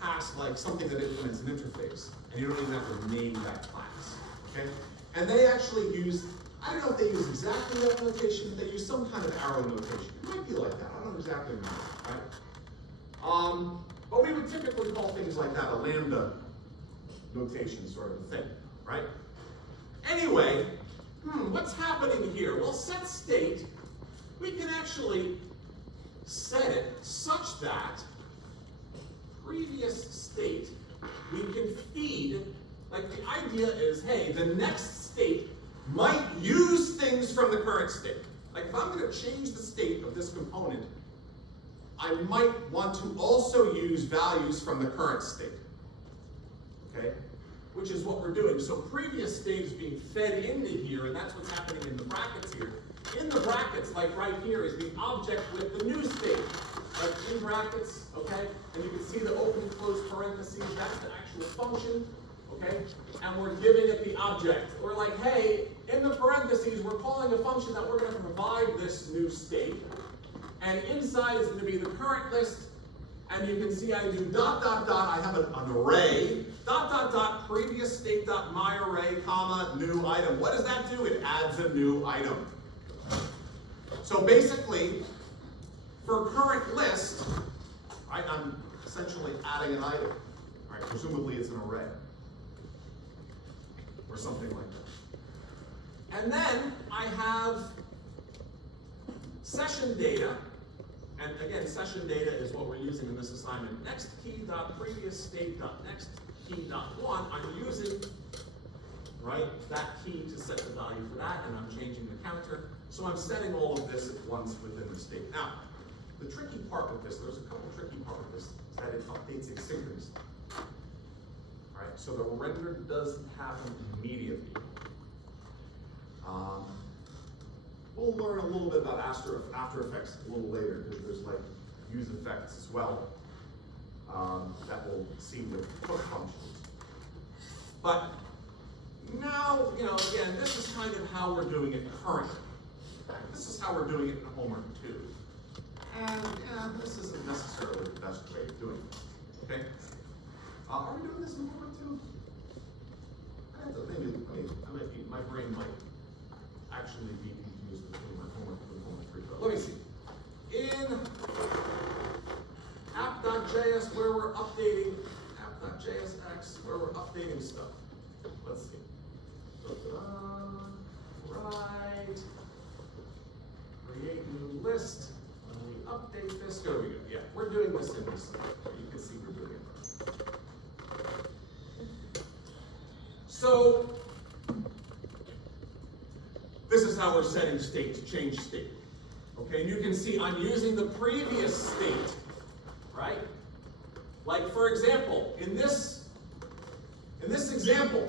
pass like something that implements an interface, and you don't even have to name that class. Okay? And they actually use I don't know if they use exactly that notation, but they use some kind of arrow notation. It might be like that, I don't exactly remember, right? But we would typically call things like that a lambda notation sort of a thing, right? Anyway, what's happening here? Well, set state, we can actually set it such that previous state we can feed, like the idea is, hey, the next state might use things from the current state. Like if I'm going to change the state of this component, I might want to also use values from the current state, okay? Which is what we're doing. So previous state is being fed into here, and that's what's happening in the brackets here. In the brackets, like right here, is the object with the new state, like in brackets, okay? And you can see the open and closed parentheses, that's the actual function, okay? And we're giving it the object. We're like, hey, in the parentheses, we're calling a function that we're going to provide this new state. And inside is going to be the current list. And you can see I do dot, dot, dot. I have an array. Dot, dot, dot, previous state dot my array, comma, new item. What does that do? It adds a new item. So basically, for current list, right, I'm essentially adding an item. Right, presumably it's an array. Or something like that. And then I have session data. And again, session data is what we're using in this assignment. Next key dot previous state dot next key dot one. I'm using, right, that key to set the value for that, and I'm changing the counter. So I'm setting all of this at once within the state. Now, the tricky part with this, there's a couple tricky parts with this, is that it updates asynchronously. All right, so the render doesn't happen immediately. We'll learn a little bit about After Effects a little later, because there's like use effects as well that will see with hook functions. But now, again, this is kind of how we're doing it currently. This is how we're doing it in Homework 2. And this isn't necessarily the best way of doing it. Okay? Are we doing this in Homework 2? I have to maybe my brain might actually be confused between my Homework 2 and Homework 3. But let me see. In app.js, where we're updating app.jsx, where we're updating stuff. Let's see. Right. Create new list. When we update this, here we go. Yeah, we're doing this in this. You can see we're doing it. So, this is how we're setting state to change state. Okay, and you can see I'm using the previous state, right? Like for example, in this example,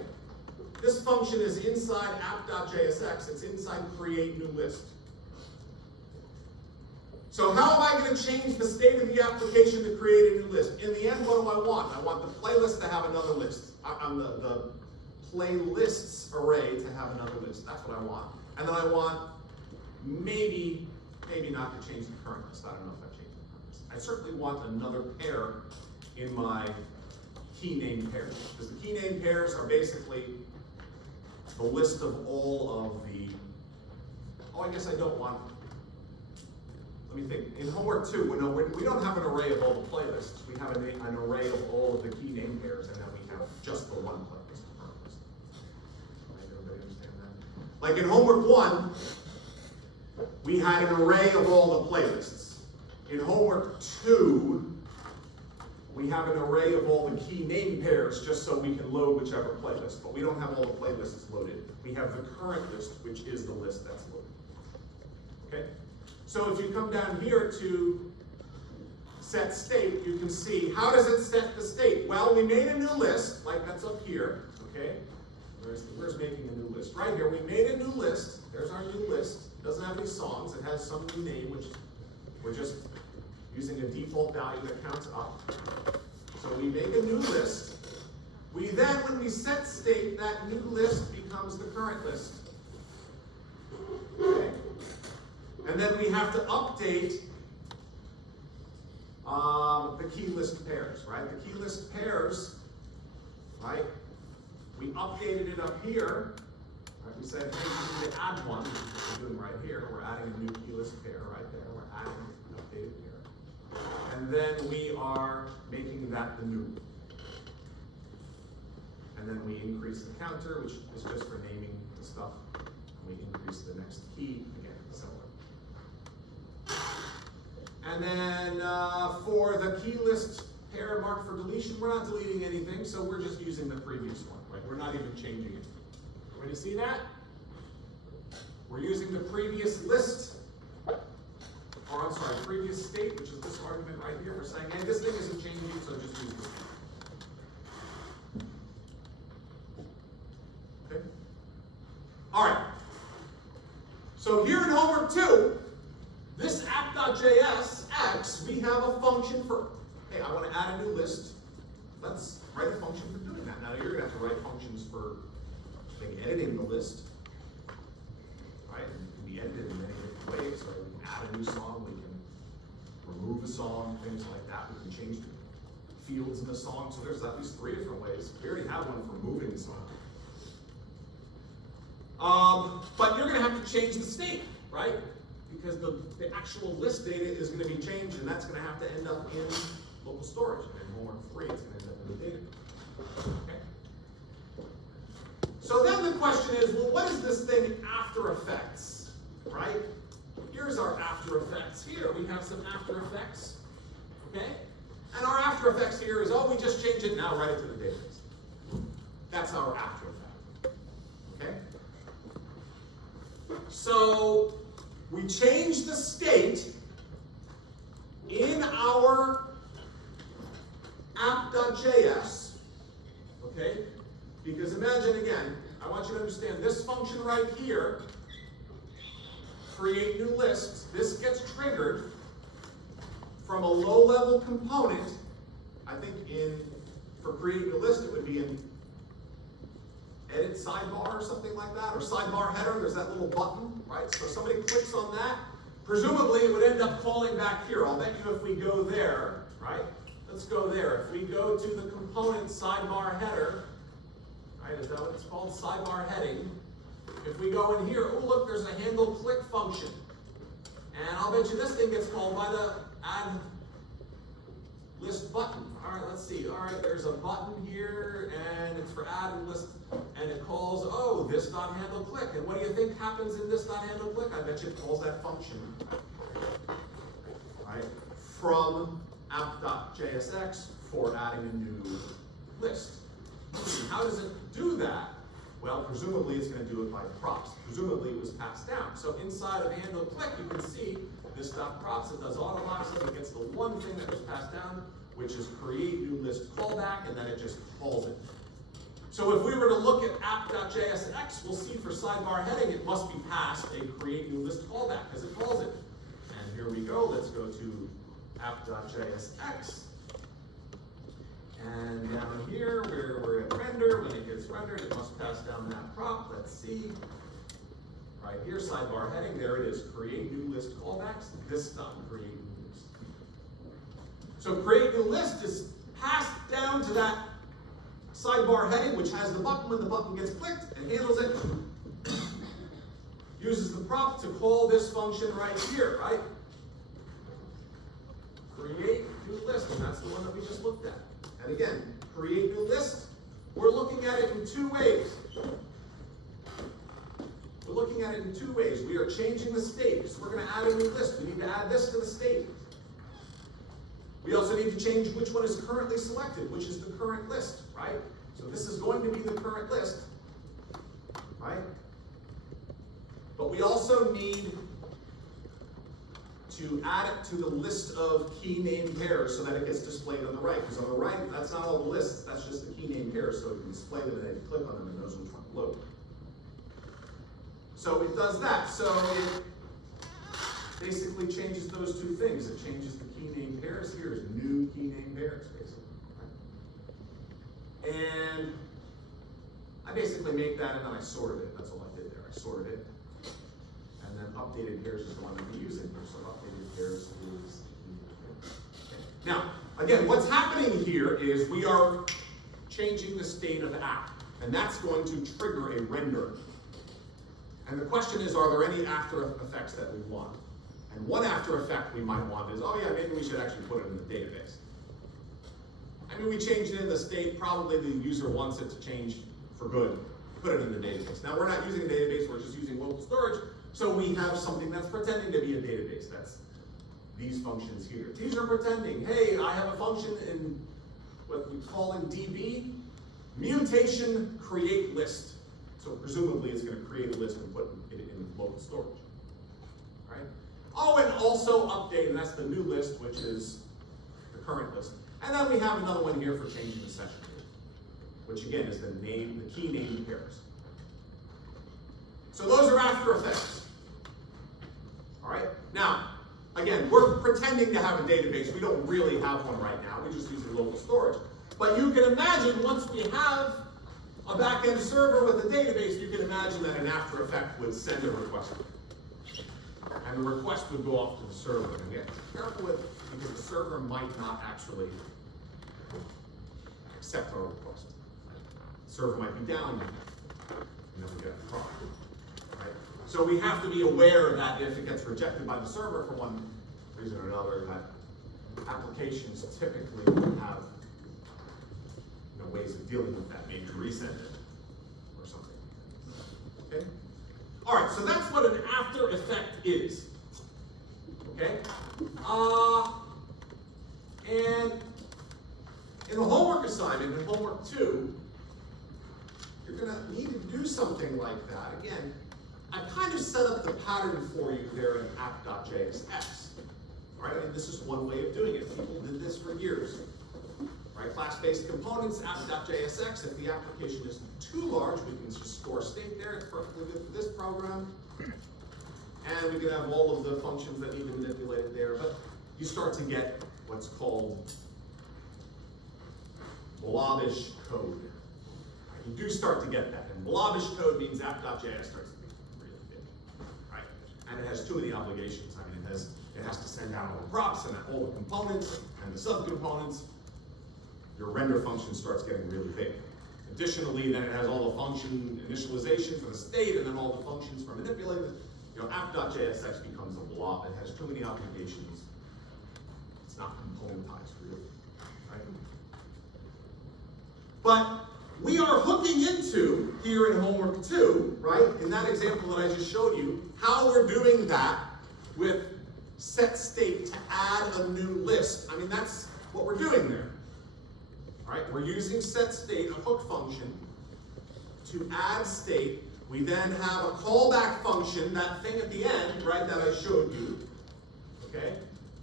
this function is inside app.jsx, it's inside create new list. So how am I going to change the state of the application to create a new list? In the end, what do I want? I want the playlist to have another list. The playlists array to have another list. That's what I want. And then I want maybe not to change the current list. I don't know if I changed the current list. I certainly want another pair in my key name pairs. Because the key name pairs are basically the list of all of the, I guess I don't want, let me think. In Homework 2, we don't have an array of all the playlists. We have an array of all of the key name pairs, and then we have just the one playlist, the current list. Everybody understand that? Like in Homework 1, we had an array of all the playlists. In Homework 2, we have an array of all the key name pairs just so we can load whichever playlist, but we don't have all the playlists loaded. We have the current list, which is the list that's loaded. Okay? So if you come down here to set state, you can see, how does it set the state? Well, we made a new list, like that's up here, okay? Where's making a new list? Right here, we made a new list. There's our new list. It doesn't have any songs. It has some new name, which we're just using a default value that counts up. So we make a new list. We then, when we set state, that new list becomes the current list. Okay? And then we have to update the key list pairs, right? The key list pairs, right? We updated it up here. Right, we said, hey, we need to add one, which is what we're doing right here. We're adding a new key list pair right there. We're adding an updated pair. And then we are making that the new. And then we increase the counter, which is just for naming the stuff. And we increase the next key, again, similar. And then for the key list pair marked for deletion, we're not deleting anything, so we're just using the previous one. Right? We're not even changing it. When you see that? We're using the previous list, or I'm sorry, previous state, which is this argument right here. We're saying, hey, this thing isn't changing, so just use this. Okay? All right. So here in homework 2, this app.js X, we have a function for, hey, I want to add a new list. Let's write a function for doing that. Now you're going to have to write functions for editing the list, right? It can be edited in many different ways. Right? We can add a new song, we can remove a song, things like that. We can change fields in the song. So there's at least 3 different ways. We already have one for moving the song. But you're going to have to change the state, right? Because the actual list data is going to be changed, and that's going to have to end up in local storage. And in homework 3, it's going to end up in the data. Okay? So then the question is, well, what is this thing After Effects, right? Here's our After Effects here. We have some After Effects, okay? And our After Effects here is, oh, we just change it, now write it to the database. That's our After Effect, okay? So we change the state in our app.js, okay? Because imagine again, I want you to understand this function right here, create new lists, this gets triggered from a low-level component. I think for create new list, it would be in edit sidebar or something like that, or sidebar header, there's that little button, right? So if somebody clicks on that, presumably it would end up calling back here. I'll bet you if we go there, right? Let's go there. If we go to the component sidebar header, right, is that what it's called? Sidebar heading. If we go in here, oh look, there's a handle click function. And I'll bet you this thing gets called by the add list button. All right, let's see. All right, there's a button here, and it's for add list, and it calls, oh, this dot handle click. And what do you think happens in this dot handle click? I bet you it calls that function, right, from app.jsx for adding a new list. And how does it do that? Well, presumably it's going to do it by props. Presumably it was passed down. So inside of handle click, you can see this dot props. It does autoboxes. It gets the one thing that was passed down, which is create new list callback, and then it just calls it. So if we were to look at app.jsx, we'll see for sidebar heading, it must be passed a create new list callback because it calls it. And here we go. Let's go to app.jsx. And down here, where we're at render, when it gets rendered, it must pass down that prop. Let's see. Right here, sidebar heading, there it is. Create new list callbacks. This done, create new list. So create new list is passed down to that sidebar heading, which has the button. When the button gets clicked, it handles it. Uses the prop to call this function right here, right? Create new list, and that's the one that we just looked at. And again, create new list, we're looking at it in 2 ways. We're looking at it in 2 ways. We are changing the state, so we're going to add a new list. We need to add this to the state. We also need to change which one is currently selected, which is the current list, right? So this is going to be the current list, right? But we also need to add it to the list of key name pairs so that it gets displayed on the right. Because on the right, that's not all the lists, that's just the key name pairs, so it can display them and then you click on them and knows which one to load. So it does that. So it basically changes those 2 things. It changes the key name pairs. Here's new key name pairs, basically. Right? And I basically make that and then I sorted it. That's all I did there. I sorted it. And then updated pairs is the one that we're using here. So updated pairs is okay. Now, again, what's happening here is we are changing the state of the app. And that's going to trigger a render. And the question is, are there any after effects that we want? And one after effect we might want is, oh yeah, maybe we should actually put it in the database. I mean, we changed it in the state, probably the user wants it to change for good, put it in the database. Now, we're not using a database, we're just using local storage, so we have something that's pretending to be a database. That's these functions here. These are pretending, hey, I have a function in what we call in DB, mutation create list. So presumably it's going to create a list and put it in local storage, right? Oh, and also update, and that's the new list, which is the current list. And then we have another one here for changing the session, which again is the name, the key named pairs. So those are after effects. All right. Now, again, we're pretending to have a database. We don't really have one right now. We're just using local storage. But you can imagine once we have a back-end server with a database, you can imagine that an after effect would send a request. And the request would go off to the server. And get careful with, because the server might not actually accept our request. The server might be down, and then we get the problem. Right? So we have to be aware that if it gets rejected by the server for one reason or another, that applications typically have ways of dealing with that, maybe resend it or something. Okay? All right, so that's what an after effect is. Okay? And in the homework assignment, in homework 2, you're going to need to do something like that. Again, I kind of set up the pattern for you there in app.jsx. All right, I mean, this is one way of doing it. People did this for years. Right, class-based components, app.jsx. If the application is too large, we can just store state there. It's perfectly good for this program. And we can have all of the functions that need to be manipulated there. But you start to get what's called blobbish code. You do start to get that. And blobbish code means app.js starts to be really big. Right? And it has too many obligations. I mean, it has to send out all the props and all the components and the subcomponents. Your render function starts getting really big. Additionally, then it has all the function initialization for the state and then all the functions for manipulating it. App.jsx becomes a blob. It has too many obligations. It's not componentized, really. Right? But we are hooking into, here in homework 2, right, in that example that I just showed you, how we're doing that with set state to add a new list. I mean, that's what we're doing there. Right? We're using set state, a hook function, to add state. We then have a callback function, that thing at the end, right, that I showed you. Okay?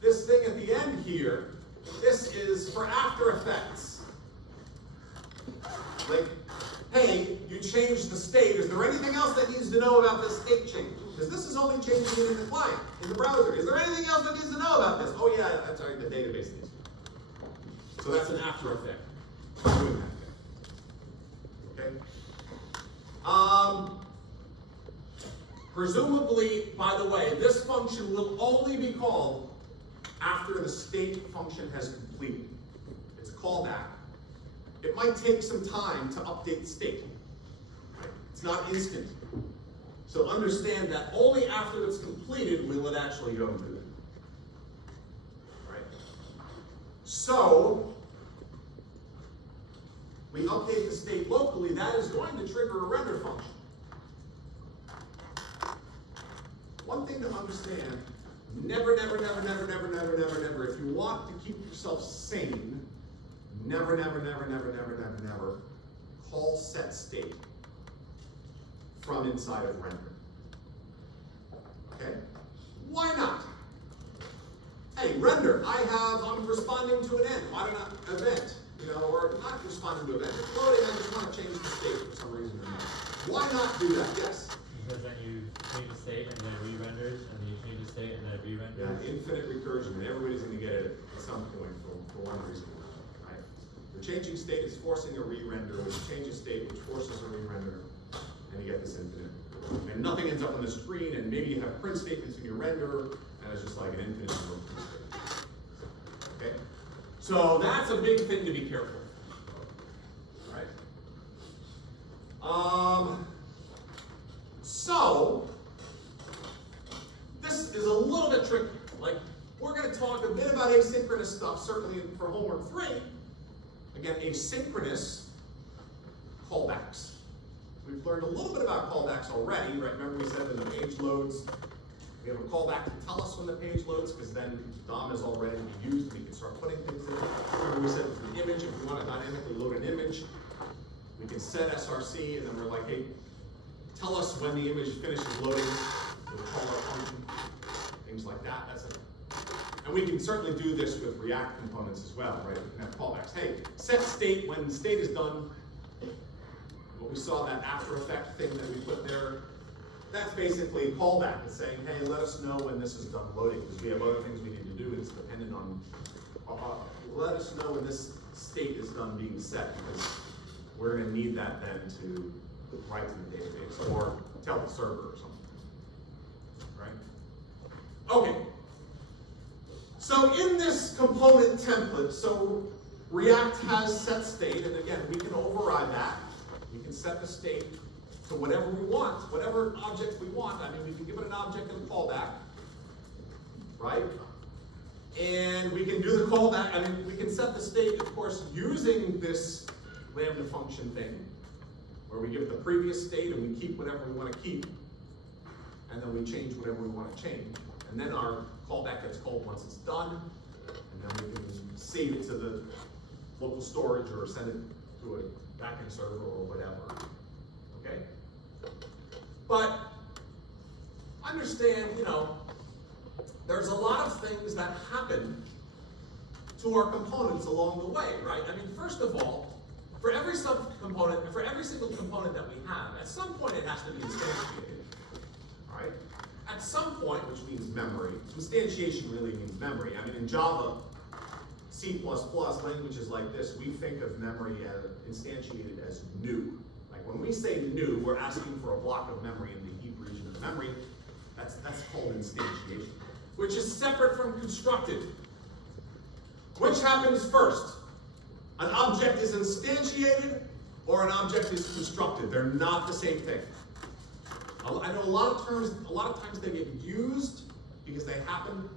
This thing at the end here, this is for after effects. Like, hey, you changed the state. Is there anything else that needs to know about this state change? Because this is only changing it in the client, in the browser. Is there anything else that needs to know about this? Oh yeah, I'm sorry, the database needs to. So that's an after effect. Doing that. Okay? Presumably, by the way, this function will only be called after the state function has completed. It's a callback. It might take some time to update state. Right? It's not instant. So understand that only after it's completed will it actually go and do it. Right? So, we update the state locally, that is going to trigger a render function. One thing to understand, never, if you want to keep yourself sane, never call set state from inside of render. Okay? Why not? Hey, render, I'm responding to an end. Why not event? Or not responding to event. It's loading, I just want to change the state for some reason or another. Why not do that? Yes? Because then you change the state and then it re-renders, and then you change the state and then it re-renders. Yeah, infinite recursion, and everybody's going to get it at some point for one reason or another, right? The changing state is forcing a re-render, which changes state, which forces a re-render, and you get this infinite. And nothing ends up on the screen, and maybe you have print statements in your render, and it's just like an infinite loop. Okay? So that's a big thing to be careful of. Right? So this stuff, certainly for homework 3, again, asynchronous callbacks. We've learned a little bit about callbacks already, right? Remember we said in the page loads, we have a callback to tell us when the page loads, because then DOM is all ready to be used, and we can start putting things in. Remember we said for the image, if we want to dynamically load an image, we can set SRC, and then we're like, hey, tell us when the image finishes loading, we'll call our function, things like that. And we can certainly do this with React components as well, right? We can have callbacks. Hey, set state when state is done. What we saw, that after effect thing that we put there, that's basically a callback. It's saying, hey, let us know when this is done loading, because we have other things we need to do, and it's dependent on, let us know when this state is done being set, because we're going to need that then to write to the database, or tell the server or something, right? Okay. So in this component template, so React has set state, and again, we can override that. We can set the state to whatever we want, whatever object we want. I mean, we can give it an object and a callback, right? And we can do the callback, I mean, we can set the state, of course, using this Lambda function thing, where we give the previous state and we keep whatever we want to keep, and then we change whatever we want to change. And then our callback gets called once it's done, and then we can save it to the local storage or send it to a backend server or whatever, okay? But understand, there's a lot of things that happen to our components along the way, right? I mean, first of all, for every subcomponent, for every single component that we have, at some point it has to be instantiated, all right? At some point, which means memory, instantiation really means memory. I mean, in Java, C++, languages like this, we think of memory as instantiated as new. Like when we say new, we're asking for a block of memory in the heap region of memory. That's called instantiation, which is separate from constructed. Which happens first? An object is instantiated or an object is constructed. They're not the same thing. I know a lot of times they get used because they happen,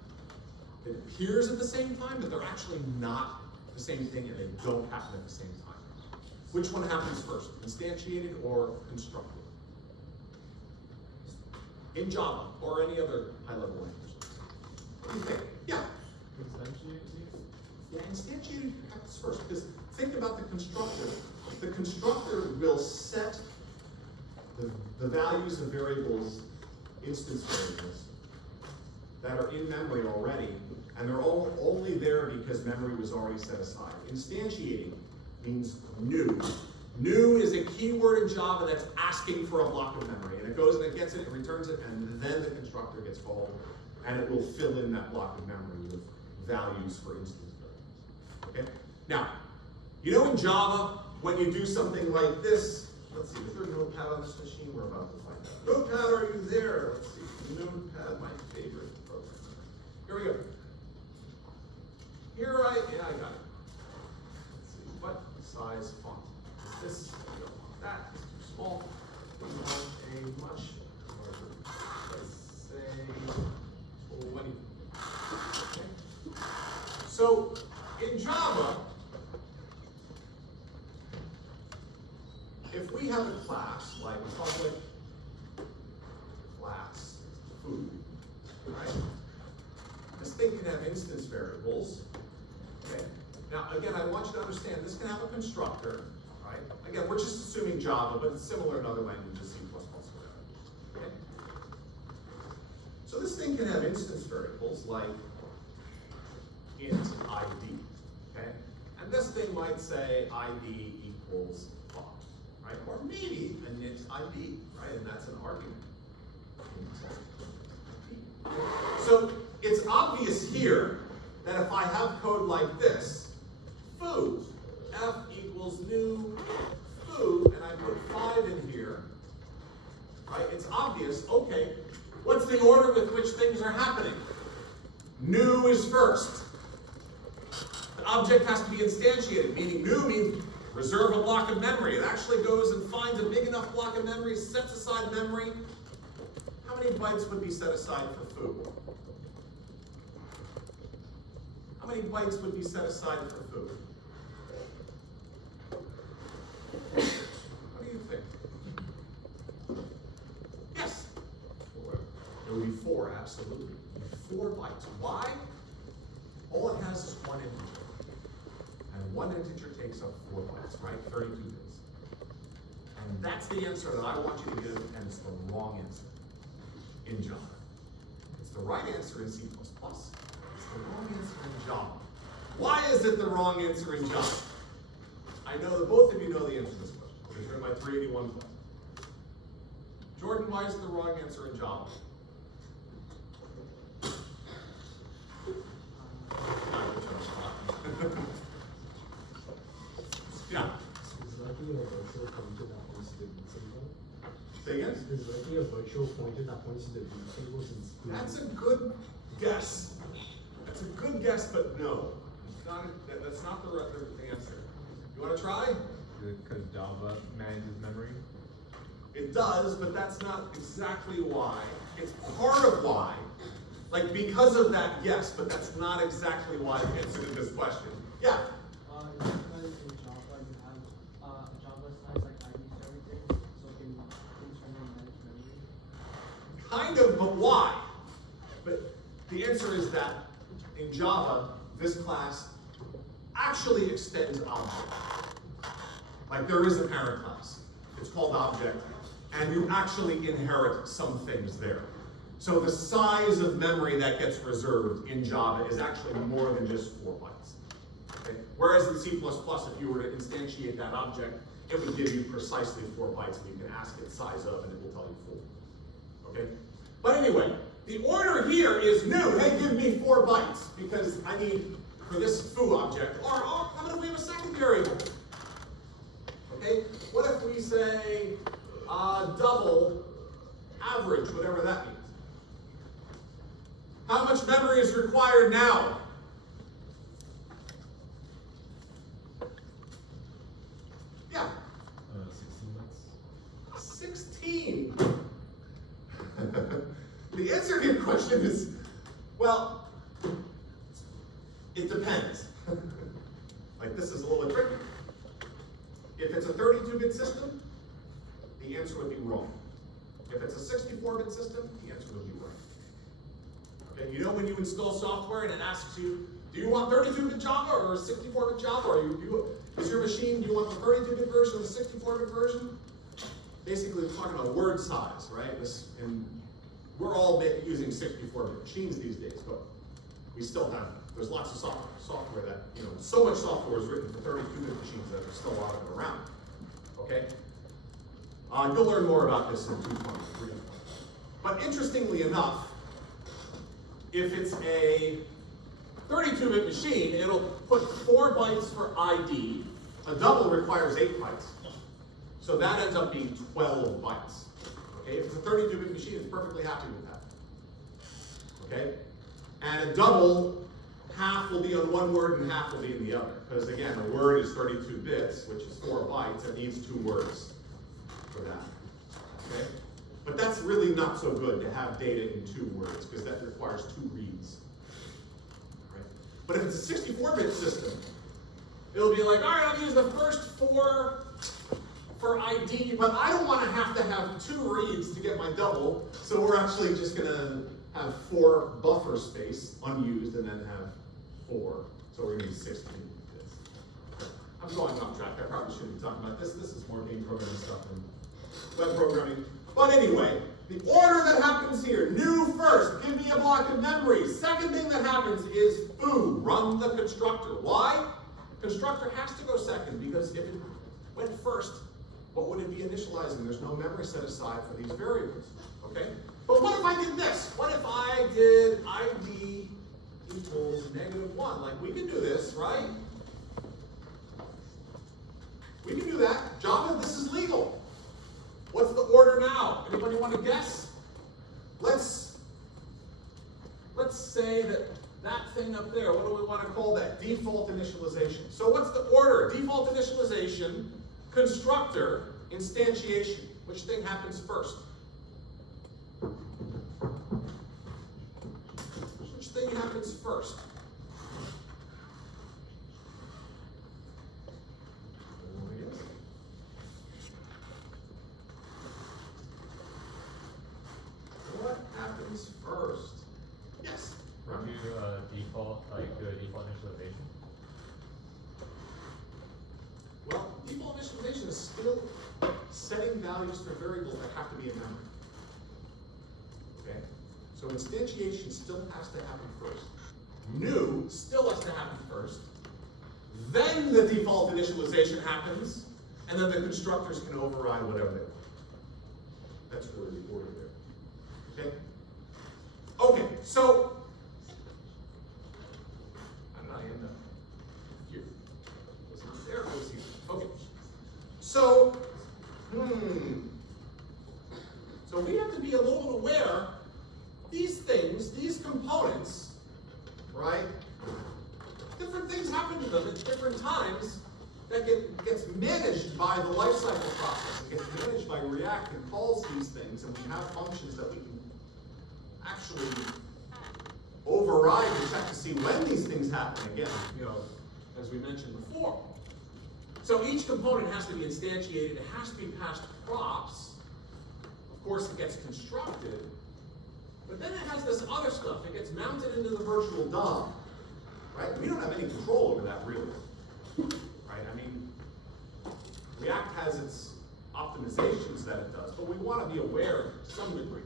it appears at the same time, but they're actually not the same thing and they don't happen at the same time. Which one happens first, instantiated or constructed? In Java or any other high-level language. What do you think? Yeah? Yeah, instantiated happens first, because think about the constructor. The constructor will set the values of variables, instance variables, that are in memory already, and they're all only there because memory was already set aside. Instantiating means new. New is a keyword in Java that's asking for a block of memory, and it goes and it gets it and returns it, and then the constructor gets called, and it will fill in that block of memory with values for instance variables. Okay? Now, in Java, when you do something like this, let's see, is there a notepad on this machine? We're about to find out. Notepad, are you there? Let's see, Notepad, my favorite program. Here we go. Yeah, I got it. Let's see, what size font? Is this, that is too small. We want a much larger, let's say, 20. Okay. So, in Java, if we have a class like public class food, right? This thing can have instance variables. Okay. Now, again, I want you to understand this can have a constructor, right? Again, we're just assuming Java, but it's similar in other languages, C++, whatever. Okay. So this thing can have instance variables like int ID. Okay. And this thing might say ID equals 5. Right? Or maybe an int ID, right? And that's an argument. So it's obvious here that if I have code like this, foo, f equals new foo, and I put 5 in here, right? It's obvious, okay, what's the order with which things are happening? New is first. The object has to be instantiated, meaning new means reserve a block of memory. It actually goes and finds a big enough block of memory, sets aside memory. How many bytes would be set aside for foo? How many bytes would be set aside for food? What do you think? Yes? It would be 4, absolutely. 4 bytes. Why? All it has is one integer. And one integer takes up 4 bytes, right? 32 bits. And that's the answer that I want you to give, and it's the wrong answer in Java. It's the right answer in C++. It's the wrong answer in Java. Why is it the wrong answer in Java? I know that both of you know the answer to this question, because you're in my 381 class. Jordan, why is it the wrong answer in Java? Yeah. It's likely a virtual pointer that points to the root table. Say again? It's likely a virtual pointer that points to the root table since. That's a good guess. That's a good guess, but no. It's not, that's not the answer. You want to try? Because Java manages memory. It does, but that's not exactly why. It's part of why. Like, because of that, yes, but that's not exactly why the answer to this question. Yeah? Because in Java you have Java has like IDs to everything, so it can internally manage memory. Kind of, but why? But the answer is that in Java, this class actually extends object. Like, there is a parent class. It's called object, and you actually inherit some things there. So the size of memory that gets reserved in Java is actually more than just 4 bytes. Okay? Whereas in C++, if you were to instantiate that object, it would give you precisely 4 bytes, and you can ask it size of, and it will tell you 4. Okay? But anyway, the order here is new. Hey, give me 4 bytes, because I need, for this foo object, or how about if we have a second variable? Okay? What if we say double average, whatever that means? How much memory is required now? Yeah. 16 bytes. 16. The answer to your question is, well, it depends. Like, this is a little bit tricky. If it's a 32-bit system, the answer would be wrong. If it's a 64-bit system, the answer would be right. Okay, you know when you install software and it asks you, do you want 32-bit Java or 64-bit Java? Or is your machine, do you want the 32-bit version or the 64-bit version? Basically, we're talking about word size, right? And we're all using 64-bit machines these days, but we still have, there's lots of software that, you know, so much software is written for 32-bit machines that there's still a lot of it around, okay? You'll learn more about this in 223. But interestingly enough, if it's a 32-bit machine, it'll put 4 bytes for ID. A double requires 8 bytes. So that ends up being 12 bytes. Okay, if it's a 32-bit machine, it's perfectly happy with that. Okay? And a double, half will be on one word and half will be in the other. Because again, a word is 32 bits, which is 4 bytes. It needs 2 words for that. Okay? But that's really not so good to have data in 2 words, because that requires 2 reads. Right? But if it's a 64-bit system, it'll be like, all right, I'll use the first 4 for ID, but I don't want to have 2 reads to get my double, so we're actually just going to have 4 buffer space unused and then have 4. So we're going to use 16 bits. I'm going off track. I probably shouldn't be talking about this. This is more game programming stuff than web programming. But anyway, the order that happens here, new first, give me a block of memory. Second thing that happens is foo, run the constructor. Why? Constructor has to go second, because if it went first, what would it be initializing? There's no memory set aside for these variables, okay? But what if I did this? What if I did ID equals -1? Like, we can do this, right? We can do that. Java, this is legal. What's the order now? Anybody want to guess? Let's say that thing up there, what do we want to call that? Default initialization. So what's the order? Default initialization, constructor, instantiation. Which thing happens first? Which thing happens first? values for variables that have to be in memory. Okay? So instantiation still has to happen first. New still has to happen first. Then the default initialization happens, and then the constructors can override whatever they want. That's really the order there. Okay? Okay, so how did I end up here? It was not there, it was here. Okay. So, So we have to be a little aware, these things, these components, right? Different things happen to them at different times that gets managed by the lifecycle process. It gets managed by React and calls these things, and we have functions that we can actually override to check to see when these things happen again, as we mentioned before. So each component has to be instantiated, it has to be passed props. Of course, it gets constructed, but then it has this other stuff. It gets mounted into the virtual DOM, right? We don't have any control over that really, right? I mean, React has its optimizations that it does, but we want to be aware to some degree,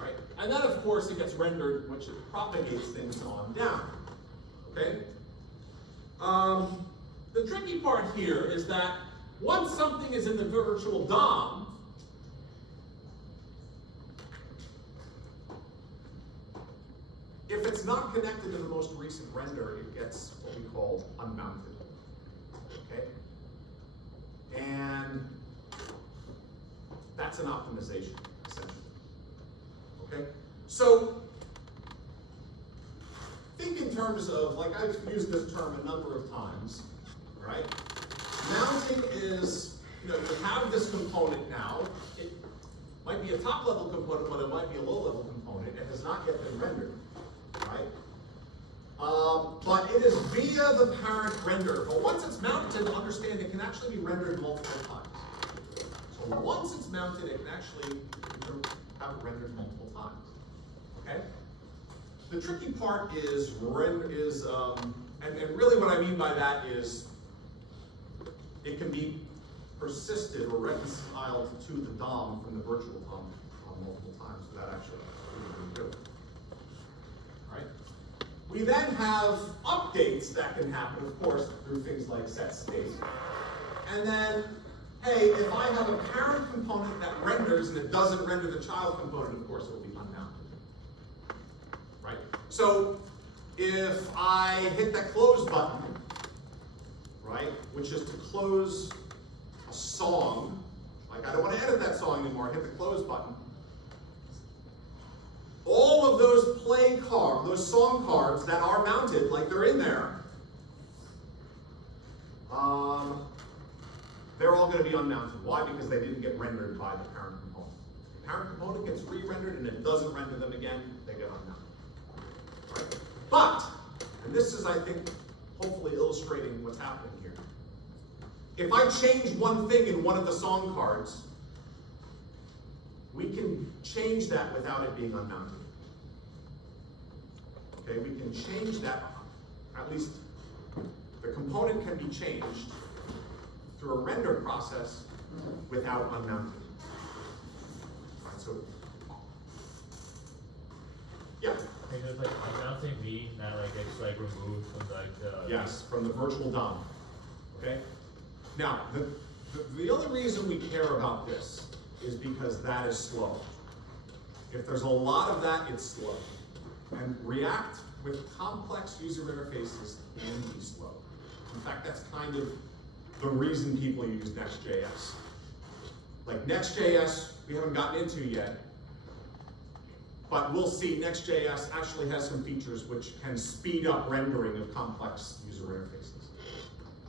right? And then, of course, it gets rendered, which it propagates things on down, okay? The tricky part here is that once something is in the virtual DOM, if it's not connected to the most recent render, it gets what we call unmounted, okay? And that's an optimization, essentially, okay? So, think in terms of, like I've used this term a number of times, right? Mounting is, you have this component now. It might be a top-level component, but it might be a low-level component. It has not yet been rendered, right? But it is via the parent render. But once it's mounted, understand it can actually be rendered multiple times. So once it's mounted, it can actually have it rendered multiple times, okay? The tricky part is, and really what I mean by that is, it can be persisted or reconciled to the DOM from the virtual DOM multiple times without actually doing it. Right? We then have updates that can happen, of course, through things like set state. And then, hey, if I have a parent component that renders and it doesn't render the child component, of course, it will be unmounted. Right? So, if I hit that close button, right, which is to close a song, like I don't want to edit that song anymore, hit the close button. All of those those song cards that are mounted, like they're in there, they're all going to be unmounted. Why? Because they didn't get rendered by the parent component. The parent component gets re-rendered, and it doesn't render them again, they get unmounted. Right? But, and this is, I think, hopefully illustrating what's happening here. If I change one thing in one of the song cards, we can change that without it being unmounted. Okay, we can change that, at least the component can be changed through a render process without unmounting. Right, so, yeah. And there's like unmounting mean that like it's like removed from like the Yes, from the virtual DOM. Okay? Now, the only reason we care about this is because that is slow. If there's a lot of that, it's slow. And React with complex user interfaces can be slow. In fact, that's kind of the reason people use Next.js. Like Next.js, we haven't gotten into yet, but we'll see Next.js actually has some features which can speed up rendering of complex user interfaces.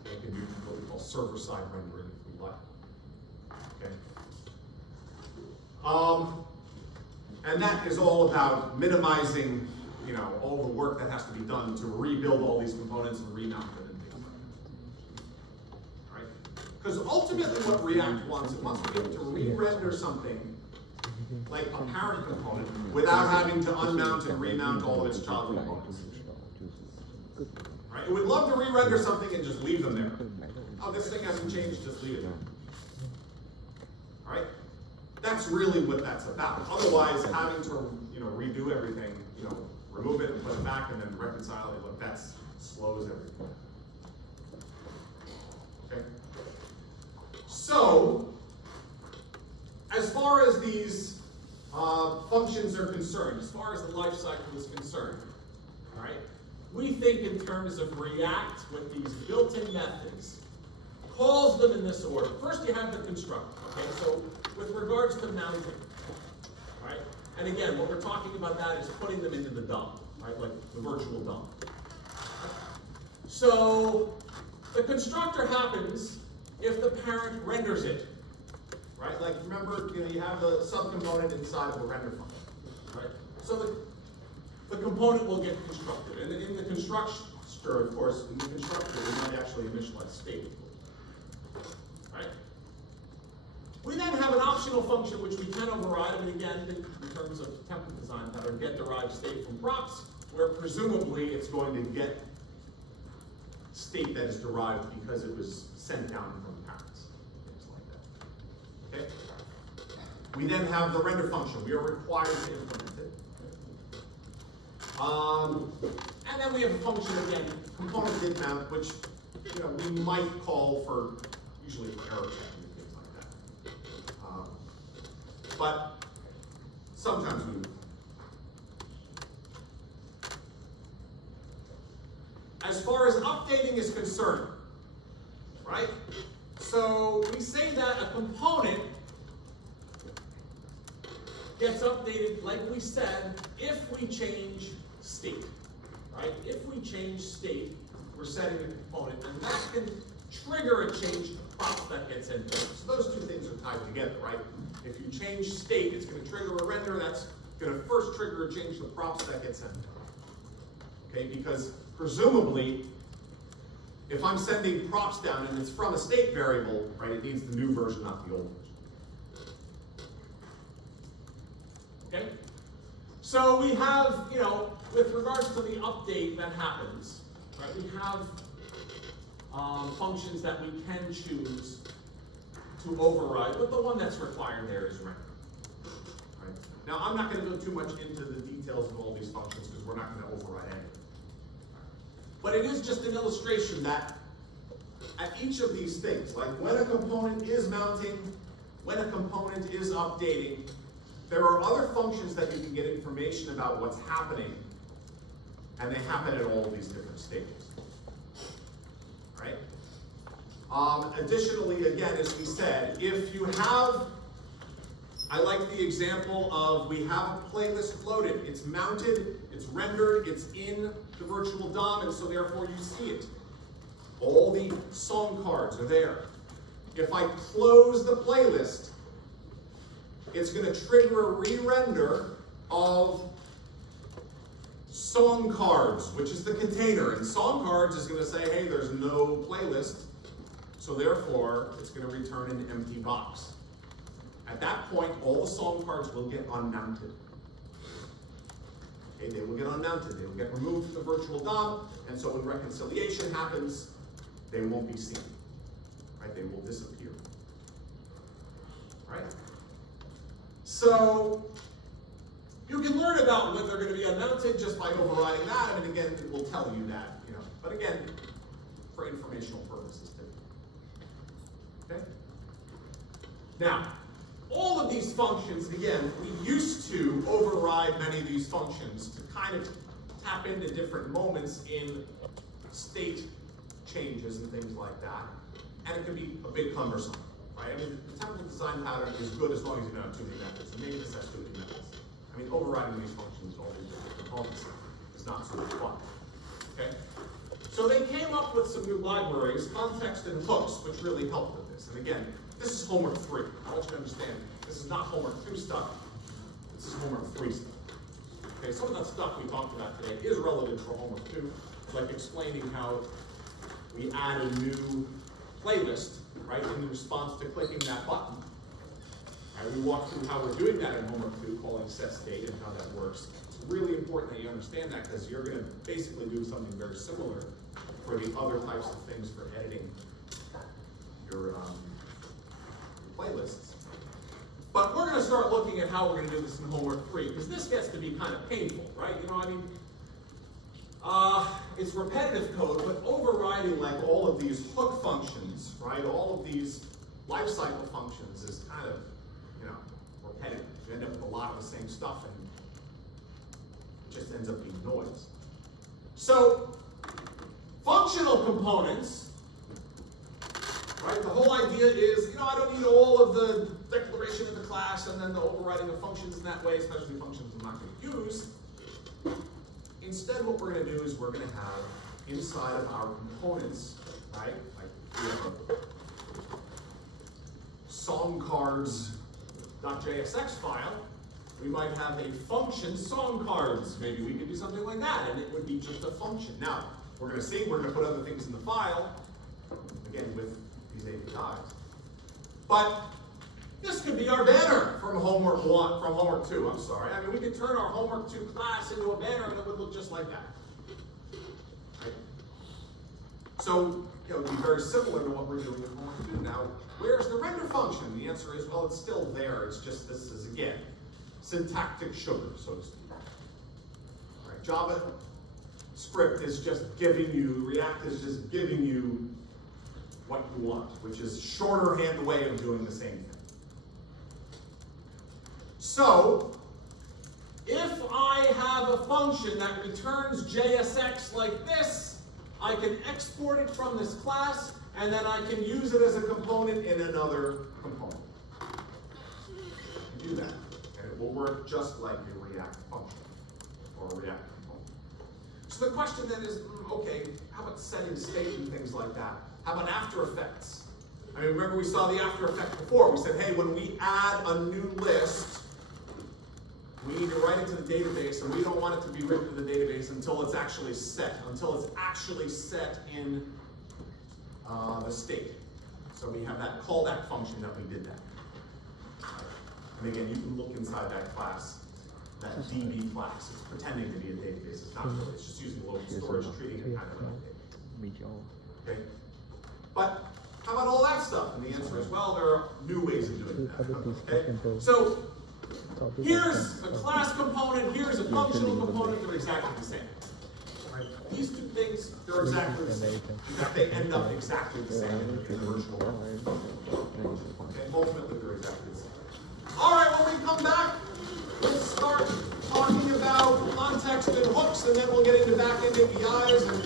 They can do what we call server-side rendering if we like. Okay. And that is all about minimizing, all the work that has to be done to rebuild all these components and remount them and things like that. Right? Because ultimately what React wants, it wants to be able to re-render something like a parent component without having to unmount and remount all of its child components. Right? It would love to re-render something and just leave them there. Oh, this thing hasn't changed, just leave it there. Alright? that's really what that's about. Otherwise, having to, redo everything, remove it and put it back and then reconcile it, look, that's slows everything. Okay? So, as far as these functions are concerned, as far as the life cycle is concerned, all right, we think in terms of React with these built-in methods, calls them in this order. First, you have the constructor. Okay, so with regards to mounting, right? And again, what we're talking about that is putting them into the DOM, right? Like the virtual DOM. So the constructor happens if the parent renders it, right? Like remember, you have the subcomponent inside of a render function, right? So the component will get constructed, and in the constructor, of course, in the constructor, we might actually initialize state, right? We then have an optional function which we can override, and again, in terms of template design pattern, get derived state from props, where presumably it's going to get state that is derived because it was sent down from parents, things like that. Okay? We then have the render function. We are required to implement it. And then we have a function again, component did mount, which we might call for usually for error checking and things like that. But sometimes we. As far as updating is concerned, right? So we say that a component gets updated, like we said, if we change state, right? If we change state, we're setting a component, and that can trigger a change to props that gets entered. So those two things are tied together, right? If you change state, it's going to trigger a render, that's going to first trigger a change to props that gets entered. Okay, because presumably, if I'm sending props down and it's from a state variable, right, it needs the new version, not the old version. Okay? So we have, with regards to the update that happens, right, we have functions that we can choose to override, but the one that's required there is render. Right? Now, I'm not going to go too much into the details of all these functions because we're not going to override any. But it is just an illustration that at each of these things, like when a component is mounting, when a component is updating, there are other functions that you can get information about what's happening, and they happen at all of these different stages. Right? Additionally, again, as we said, if you have, I like the example of we have a playlist loaded, it's mounted, it's rendered, it's in the virtual DOM, and so therefore you see it. All the song cards are there. If I close the playlist, it's going to trigger a re-render of song cards, which is the container. And song cards is going to say, hey, there's no playlist, so therefore it's going to return an empty box. At that point, all the song cards will get unmounted. Okay, they will get unmounted. They will get removed from the virtual DOM, and so when reconciliation happens, they won't be seen. Right? They will disappear. Right? So you can learn about when they're going to be unmounted just by overriding that, and again, it will tell you that. But again, for informational purposes too. Okay? Now, all of these functions, again, we used to override many of these functions to kind of tap into different moments in state changes and things like that. And it can be a bit cumbersome, right? I mean, the template design pattern is good as long as you don't have too many methods. And maybe this has too many methods. I mean, overriding these functions, all these different components, is not so much fun. Okay? So they came up with some new libraries, context and hooks, which really helped with this. And again, this is homework 3. I want you to understand, this is not homework 2 stuff. This is homework 3 stuff. Okay, some of that stuff we talked about today is relevant for homework 2, like explaining how we add a new playlist, right, in response to clicking that button. Right, we walked through how we're doing that in homework 2, calling setState and how that works. It's really important that you understand that because you're going to basically do something very similar for the other types of things for editing your playlists. But we're going to start looking at how we're gonna do this in homework 3, because this gets to be kind of painful, right? You know, I mean, it's repetitive code, but overriding like all of these hook functions, right? All of these life cycle functions is kind of, you know, repetitive. You end up with a lot of the same stuff, and it just ends up being noise. So, functional components, right? The whole idea is, you know, I don't need all of the declaration of the class and then the overriding of functions in that way, especially functions I'm not going to use. Instead, what we're going to do is we're going to have inside of our components, right? Like we have a songcards.jsx file. We might have a function songcards. Maybe we could do something like that, and it would be just a function. Now, we're going to see, we're going to put other things in the file, again, with these APIs. But this could be our banner from homework 2, I'm sorry. I mean, we could turn our homework 2 class into a banner and it would look just like that. Right? So, you know, it would be very similar to what we're doing in homework 2. Now, where's the render function? The answer is, well, it's still there. It's just this is, again, syntactic sugar, so to speak. All right, Java script is just giving you, React is just giving you what you want, which is shorter-hand way of doing the same thing. So, if I have a function that returns JSX like this, I can export it from this class, and then I can use it as a component in another component. Do that, and it will work just like a React function, or a React component. So the question then is, okay, how about setting state and things like that? How about After Effects? I mean, remember we saw the After Effect before. We said, hey, when we add a new list, we need to write it to the database, and we don't want it to be written to the database until it's actually set, in the state. So we have that callback function that we did that. And again, you can look inside that class, that DB class. It's pretending to be a database. It's not really. It's just using local storage, treating it kind of like a database. Okay? But how about all that stuff? And the answer is, well, there are new ways of doing that. Okay? So here's a class component, here's a functional component, they're exactly the same. Right? These two things, they're exactly the same. In fact, they end up exactly the same in the virtual world. Okay, ultimately they're exactly the same. All right, when we come back, we'll start talking about context and hooks, and then we'll get into back-end APIs and